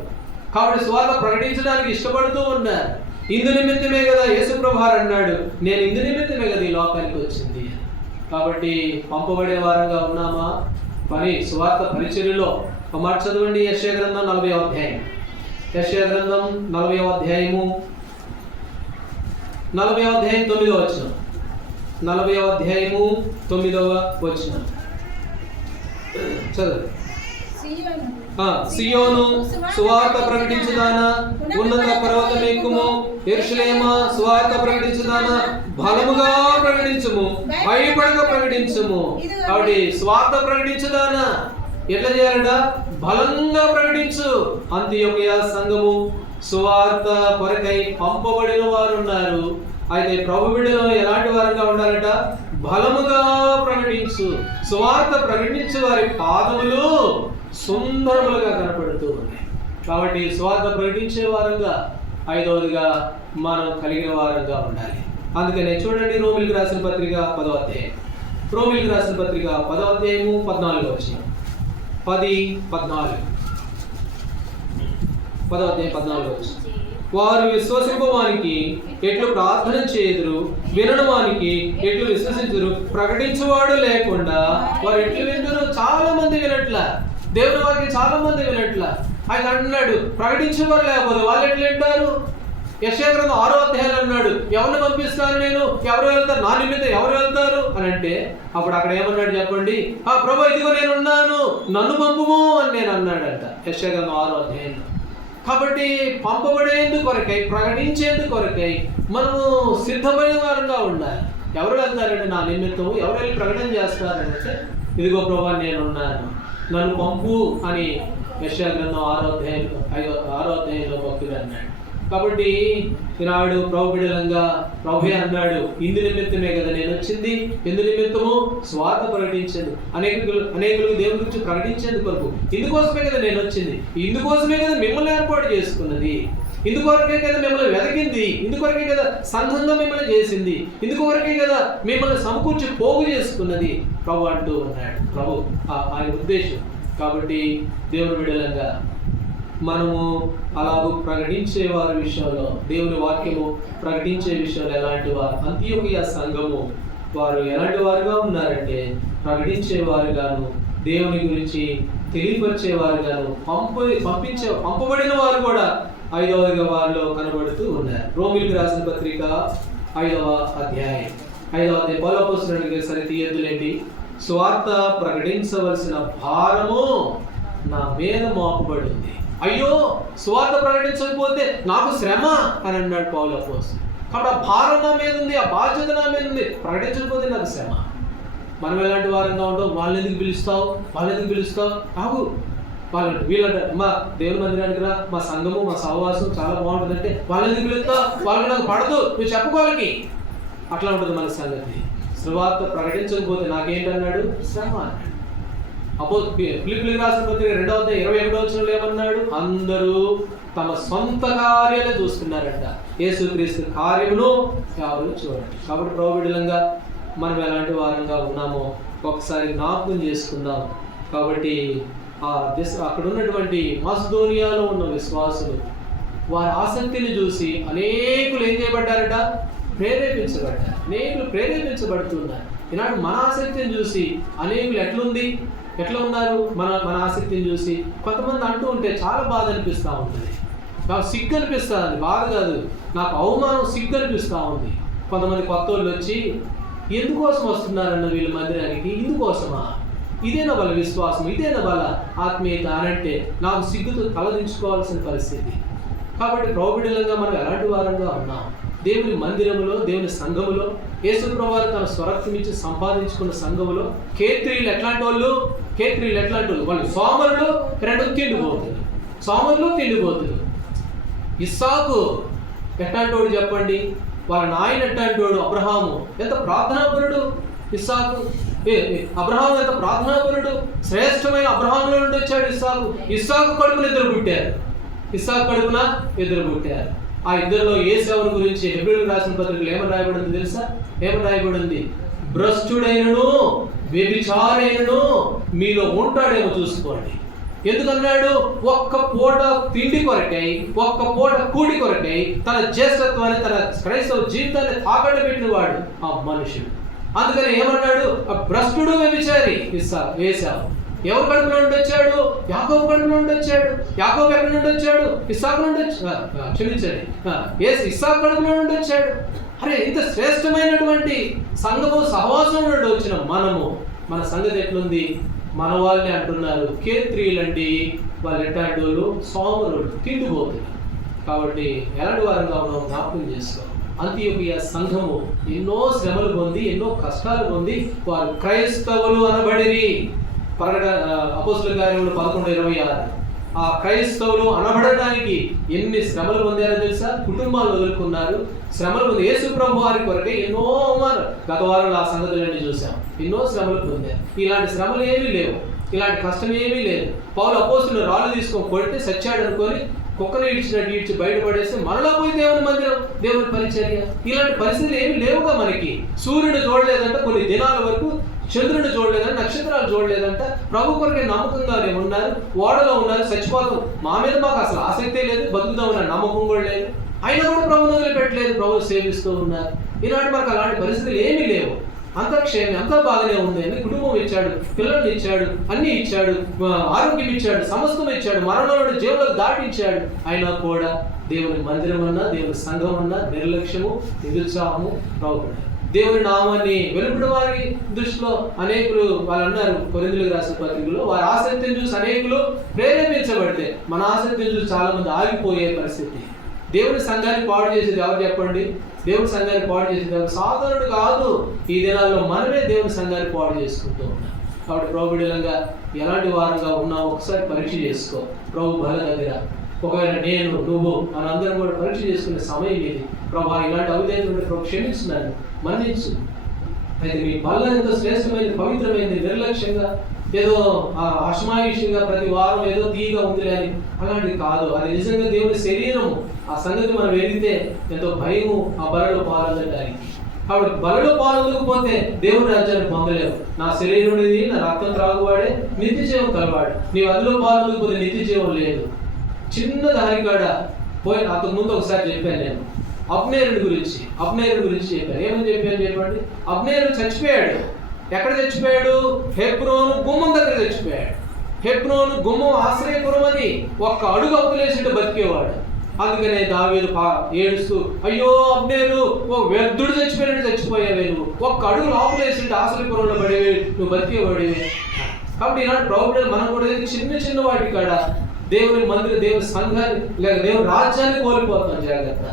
కాబట్టి సువార్త ప్రకటించడానికి ఇష్టపడుతూ ఉన్నారు. ఇందు నిమిత్తమే కదా యేసు ప్రభువారు అన్నాడు, నేను ఇందు నిమిత్తమే కదా ఈ లోకానికి వచ్చింది. కాబట్టి పంపబడే వారంగా ఉన్నామా? సువార్త పరిచర్యలో ఒక మాట చదవండి. యెషయా గ్రంథం 40వ అధ్యాయం. యెషయా గ్రంథం 40వ అధ్యాయము 40వ అధ్యాయం 9వ వచనం. 40వ అధ్యాయము 9వ వచనం చదవండి. సియోను సువార్త ప్రకటించుదానా, ఉన్నత పర్వతం ఎక్కుము, యెరూషలేమా సువార్త ప్రకటించుదానా, బలముగా ప్రకటించుము, భయపడక ప్రకటించుము. కాబట్టి సువార్త ప్రకటించుదానా ఎట్లా చేయాలట? బలంగా ప్రకటించు. అంతియోకియా సంఘము సువార్త కొరకై పంపబడిన వారు ఉన్నారు. అయితే ప్రభు బిడ్డలో ఎలాంటి వారంగా ఉండాలట? బలముగా ప్రకటించు. సువార్త ప్రకటించే వారి పాదములు సుందరములుగా కనపడుతూ ఉన్నాయి. కాబట్టి సువార్త ప్రకటించే వారంగా 5వదిగా మనం కలిగిన వారంగా ఉండాలి. అందుకనే చూడండి, రోమిలికి రాసిన పత్రిక 10వ అధ్యాయం. రోమిలికి రాసిన పత్రిక 10వ అధ్యాయము 14వ వచనం. 10:14. 10వ అధ్యాయం 14వ వచనం. వారు విశ్వసింపవానికి ఎట్లు ప్రార్థన చేయుదురు, వినడమానికి ఎట్లు విశ్వసించురు, ప్రకటించువాడు లేకుండా వారు ఎట్లు విందురు? చాలా మంది వినట్ల, దేవుని వారికి చాలా మంది వినట్ల. ఆయన అంటున్నాడు, ప్రకటించేవారు లేకపోతే వాళ్ళు ఎట్లు వింటారు? యెషయా గ్రంథం 6వ అధ్యాయంలో అన్నాడు, ఎవరిని పంపిస్తాను నేను, ఎవరు వెళ్తారు, నా నిమిత్తం ఎవరు వెళ్తారు అని అంటే, అప్పుడు అక్కడ ఏమన్నాడు చెప్పండి? ప్రభు ఇదిగో నేను ఉన్నాను, నన్ను పంపుము అని నేను అన్నాడంట యెషయా గ్రంథం 6వ అధ్యాయంలో. కాబట్టి పంపబడేందుకు కొరకై, ప్రకటించేందుకు కొరకై మనము సిద్ధమైన వారంగా ఉండాలి. ఎవరు వెళ్తారండి నా నిమిత్తము? ఎవరు వెళ్ళి ప్రకటన చేస్తారంటే, ఇదిగో ప్రభువా నేను ఉన్నాను, నన్ను పంపు అని యెషయా గ్రంథం 6వ అధ్యాయంలో భక్తుడు అన్నాడు. కాబట్టి ఈనాడు ప్రభు బిడ్డలంగా ప్రభువే అన్నాడు, ఇందు నిమిత్తమే కదా నేను వచ్చింది. ఎందు నిమిత్తము? స్వార్థ ప్రకటించేందు, అనేకులకు దేవుని గురించి ప్రకటించేందుకు కొరకు. ఇందుకోసమే కదా నేను వచ్చింది, ఇందుకోసమే కదా మిమ్మల్ని ఏర్పాటు చేసుకున్నది, ఇందుకొరకే కదా మిమ్మల్ని వెతికింది, ఇందుకొరకే కదా సంఘంగా మిమ్మల్ని చేసింది, ఇందుకొరకే కదా మిమ్మల్ని సమకూర్చి పోగు చేసుకున్నది ప్రభు అంటూ ఉన్నాడు. ప్రభు ఆయన ఉద్దేశం. కాబట్టి దేవుని బిడ్డలంగా మనము అలాగూ ప్రకటించే వారి విషయంలో, దేవుని వాక్యము ప్రకటించే విషయంలో ఎలాంటి వారు? అంతియోకియా సంఘము వారు ఎలాంటి వారుగా ఉన్నారంటే, ప్రకటించేవారుగాను, దేవుని గురించి తెలియపరిచేవారుగాను, పంపబడిన వారు కూడా 5వదిగా వారిలో కనబడుతూ ఉన్నారు. రోమిలికి రాసిన పత్రిక 5వ అధ్యాయం. 5వ అధ్యాయం పౌలు అపోస్తలుడు సరే తీయద్దులేంటి, స్వార్థ ప్రకటించవలసిన భారము నా మీద మోపబడి ఉంది. అయ్యో, స్వార్థ ప్రకటించకపోతే నాకు శ్రమ అని అన్నాడు పౌలు అపోస్తలుడు. కాబట్టి ఆ భారం నా మీద ఉంది, ఆ బాధ్యత నా మీద ఉంది. ప్రకటించకపోతే నాకు శ్రమ. మనం ఎలాంటి వారంగా ఉంటాం? వాళ్ళని ఎందుకు పిలుస్తావు? కాదు, వాళ్ళంట వీళ్ళంట, మా దేవుని మందిరానికి రా, మా సంఘము మా సహవాసం చాలా బాగుంటుందంటే వాళ్ళని ఎందుకు పిలుస్తావు? వాళ్ళకి నాకు పడదు, నువ్వు చెప్పుకోవాలకి. అట్లా ఉంటుంది మన సంగతి. సువార్త ప్రకటించకపోతే నాకేంటన్నాడు? శ్రమ అన్నాడు. ఫిలిప్పీయులకు రాసిన పత్రిక 2వ అధ్యాయం 21వ వచనంలో ఏమన్నాడు? అందరూ తమ సొంత కార్యాలే చూస్తున్నారంట, యేసుక్రీస్తు కార్యమును ఎవరు చూడండి. కాబట్టి ప్రభు బిడ్డలంగా మనం ఎలాంటి వారంగా ఉన్నామో ఒకసారి జ్ఞాపకం చేసుకుందాం. కాబట్టి అక్కడ ఉన్నటువంటి మాసిదోనియాలో ఉన్న విశ్వాసులు వారి ఆసక్తిని చూసి అనేకులు ఏం చేయబడ్డారట? ప్రేరేపించబడ్డారు. అనేకులు ప్రేరేపించబడుతున్నారు. ఈనాడు మన ఆసక్తిని చూసి అనేకులు ఎట్లా ఉన్నారు? మన ఆసక్తిని చూసి కొంతమంది అంటూ ఉంటే చాలా బాధ అనిపిస్తూ ఉంటుంది. నాకు సిగ్గు అనిపిస్తుంది, బాధ కాదు, నాకు అవమానం, సిగ్గు అనిపిస్తూ ఉంది. కొంతమంది కొత్త వాళ్ళు వచ్చి ఎందుకోసం వస్తున్నారన్న వీళ్ళ మందిరానికి? ఇందుకోసమా? ఇదేనా వాళ్ళ విశ్వాసం? ఇదేనా వాళ్ళ ఆత్మీయత అనంటే నాకు సిగ్గుతో తలదించుకోవాల్సిన పరిస్థితి. కాబట్టి ప్రభువుడిలంగా మనం ఎలాంటి వారంగా ఉన్నాం? దేవుని మందిరములో, దేవుని సంఘములో, యేసుప్రభువు తన స్వరక్తం ఇచ్చి సంపాదించుకున్న సంఘములో కేత్రీలు ఎట్లాంటి వాళ్ళు? వాళ్ళు సోమరులు, రెండు తిండిపోతులు. సోమరులు, తిండిపోతులు. ఇస్సాకు ఎట్లాంటోడు చెప్పండి? వాళ్ళ నాయన ఎట్లాంటోడు? అబ్రహాము ఎంత ప్రార్థనాపరుడు! ఇస్సాకు అబ్రహాము ఎంత ప్రార్థనాపరుడు! శ్రేష్టమైన అబ్రహాములో నుండి వచ్చాడు ఇస్సాకు. ఇస్సాకు కడుపున ఇద్దరు పుట్టారు. ఆ ఇద్దరిలో ఏశావుని గురించి హెబ్రీయులకు రాసిన పత్రికలు ఏమని రాయబడింది తెలుసా? ఏమని రాయబడింది? భ్రష్టుడైనను, వ్యభిచారైనను మీలో ఉంటాడేమో చూసుకోండి. ఎందుకన్నాడు? ఒక్క పూట తిండి కొరకై, ఒక్క పూట కూడి కొరకై తన జ్యేష్ఠత్వాన్ని, తన క్రైస్తవ జీవితాన్ని తాకట్టు పెట్టిన వాడు ఆ మనుషుడు. అందుకని ఏమన్నాడు? ఆ భ్రష్టుడు, వ్యభిచారి ఏశావు. ఎవరు కడుపులో నుండి వచ్చాడు? యాకోబు కడుపులో నుండి వచ్చాడు. యాకోబు ఎక్కడి నుండి వచ్చాడు? ఇస్సాకు నుండి ఇస్సాకు కడుపులో నుండి వచ్చాడు. అరే, ఇంత శ్రేష్టమైనటువంటి సంఘము సహవాసం నుండి వచ్చిన మన సంగతి ఎట్లుంది? మన వాళ్ళని అంటున్నారు కేత్రీలండి. వాళ్ళు ఎట్లాంటి వాళ్ళు? సోమరులు, తిండిపోతున్నారు. కాబట్టి ఎలాంటి వారంగా ఉన్నాం జ్ఞాపకం చేసుకో. అంతియోకియ సంఘము ఎన్నో శ్రమలు పొంది, ఎన్నో కష్టాలు పొంది వారు క్రైస్తవులు అనబడిరి. అపోస్తలుల కార్యములు 11:26. ఆ క్రైస్తవులు అనబడడానికి ఎన్ని శ్రమలు పొందారో తెలుసా? కుటుంబాలు వదులుకున్నారు, శ్రమలు పొంది యేసు ప్రభు వారి కొరకే ఎన్నో అవమానాలు. గత వారంలో ఆ సంగతులన్నీ చూసాం. ఎన్నో శ్రమలు పొందారు. ఇలాంటి శ్రమలు ఏమీ లేవు, ఇలాంటి కష్టం ఏమీ లేదు. పౌలు అపోస్తలులు రాళ్ళు తీసుకొని కొడితే సచ్చాడు అనుకొని కుక్కను ఈడ్చి బయటపడేస్తే మరలా పోయి దేవుని మందిరం, దేవుని పరిచర్య. ఇలాంటి పరిస్థితులు ఏమీ లేవుగా మనకి. సూర్యుడు చూడలేదంట కొన్ని దినాల వరకు, చంద్రుడు చూడలేదంట, నక్షత్రాలు చూడలేదంట. ప్రభు కొరకే నమ్మకంగానే ఉన్నారు, ఓడలో ఉన్నారు. చచ్చిపోతాం, మా మీద మాకు అసలు ఆసక్తే లేదు, బతుకుతామన్న నమ్మకం కూడా లేదు. అయినా కూడా ప్రభుని వదిలిపెట్టలేదు, ప్రభు సేవిస్తూ ఉన్నారు. ఈనాడు మనకు అలాంటి పరిస్థితులు ఏమీ లేవు. అంతా క్షేమం, అంతా బాగానే ఉంది అని కుటుంబం ఇచ్చాడు, పిల్లల్ని ఇచ్చాడు, అన్ని ఇచ్చాడు, ఆరోగ్యం ఇచ్చాడు, సమస్తం ఇచ్చాడు, మరణంలో జీవులకు దాటించాడు. అయినా కూడా దేవుని మందిరం అన్నా, దేవుని సంఘం అన్నా నిర్లక్ష్యము, నిరుత్సాహము, ప్రభు దేవుని నామాన్ని వెలుపడి వారి దృష్టిలో అనేకులు వాళ్ళు అన్నారు కొరింథీయులకు రాసిన పత్రికలో, వారి ఆసక్తిని చూసి అనేకులు ప్రేరేపించబడితే మన ఆసక్తిని చూసి చాలా మంది ఆగిపోయే పరిస్థితి. దేవుని సంఘాన్ని పాడు చేసేది ఎవరు చెప్పండి? దేవుని సంఘాన్ని పాడు చేసేది ఎవరు? సాధారణుడు కాదు. ఈ దినాల్లో మనమే దేవుని సంఘాన్ని పాడు చేసుకుంటూ ఉన్నాం. కాబట్టి ప్రభుడిలంగా ఎలాంటి వారంగా ఉన్నావు ఒకసారి పరీక్ష చేసుకో. ప్రభు బల దగ్గర ఒకవేళ నేను, నువ్వు మనందరం కూడా పరీక్ష చేసుకునే సమయం ఇది. ప్రభా, ఇలాంటి అవిధేయత ప్రభు క్షమించున్నాను, మన్నించు. అయితే మీ బల్ల ఎంతో శ్రేష్టమైనది, పవిత్రమైనది, నిర్లక్ష్యంగా ఏదో అసమాయిషంగా ప్రతి వారం ఏదో తీయగా ఉంది అని అలాంటిది కాదు. అది నిజంగా దేవుని శరీరము. ఆ సంగతి మనం ఎదిగితే ఎంతో భయము ఆ బలలో పాల్గొనడానికి. కాబట్టి బలలో పాల్గొనకపోతే దేవుని రాజ్యాన్ని పొందలేవు. నా శరీరం అనేది, నా రక్తం త్రాగువాడే నిత్య జీవం కలవాడు. నీవు అందులో పాల్గొనకపోతే నిత్య జీవం లేదు. చిన్న దాని కాడ పోయి అంతకు ముందు ఒకసారి చెప్పాను నేను అబ్నేరుడి గురించి చెప్పాను. ఏమని చెప్పండి? అబ్నేరు చచ్చిపోయాడు. ఎక్కడ చచ్చిపోయాడు? హెబ్రోను గుమ్మం దగ్గర చచ్చిపోయాడు. హెబ్రోను గుమ్మం ఆశ్రయపురం అని ఒక్క అడుగు అవతలేసింటే బతికేవాడు. అందుకనే దావీదు ఏడుస్తూ, అయ్యో అబ్నేరు, ఓ వ్యర్థుడు చచ్చిపోయినట్టు చచ్చిపోయావే, నువ్వు ఒక్క అడుగు లోపలేసింటే ఆశ్రయపురంలో పడేవి, నువ్వు బతికేవాడివి. కాబట్టి ఈనాడు ప్రభుత్వం మనం కూడా చిన్న వాటి కాడ దేవుని మందిర, దేవుని సంఘాన్ని లేక దేవుని రాజ్యాన్ని కోల్పోతున్నాం. జాగ్రత్త.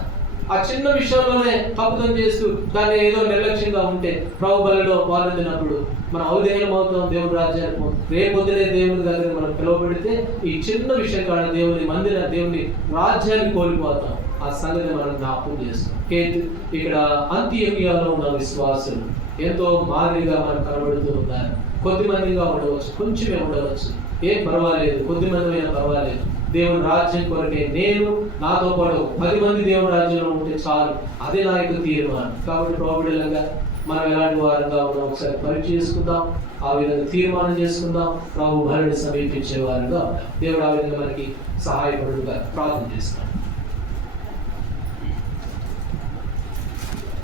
ఆ చిన్న విషయంలోనే తప్పుదం చేస్తూ దాన్ని ఏదో నిర్లక్ష్యంగా ఉంటే ప్రభు బలిలో పాల్గొన్నప్పుడు మనం ఔదేయం అవుతాం, దేవుని రాజ్యానికి పోతాం. రేపొద్దునే దేవుని దగ్గర మనం పిలువబడితే ఈ చిన్న విషయం కాడ దేవుని మందిర, దేవుని రాజ్యాన్ని కోల్పోతాం. ఆ సంగతి మనం జ్ఞాపకం చేస్తాం. ఇక్కడ అంతియోకియాలో ఉన్న విశ్వాసులు ఎంతో మాదిరిగా మనకు కనబడుతూ ఉన్నారు. కొద్దిమందిగా ఉండవచ్చు, కొంచెమే ఉండవచ్చు, ఏం పర్వాలేదు, కొద్దిమంది అయినా పర్వాలేదు. దేవుని రాజ్యం కొరకే నేను, నాతో పాటు 10 మంది దేవుని రాజ్యంలో ఉంటే చాలు, అదే నా యొక్క తీర్మానం. కాబట్టి ప్రభువుడిలంగా మనం ఎలాంటి వారంగా ఉన్నాం ఒకసారి పరీక్ష చేసుకుందాం, ఆ విధంగా తీర్మానం చేసుకుందాం, ప్రభు బలిని సమీపించే వారంగా ఉందాం. దేవుడు ఆ విధంగా మనకి సహాయపడుగా ప్రార్థన చేస్తాం.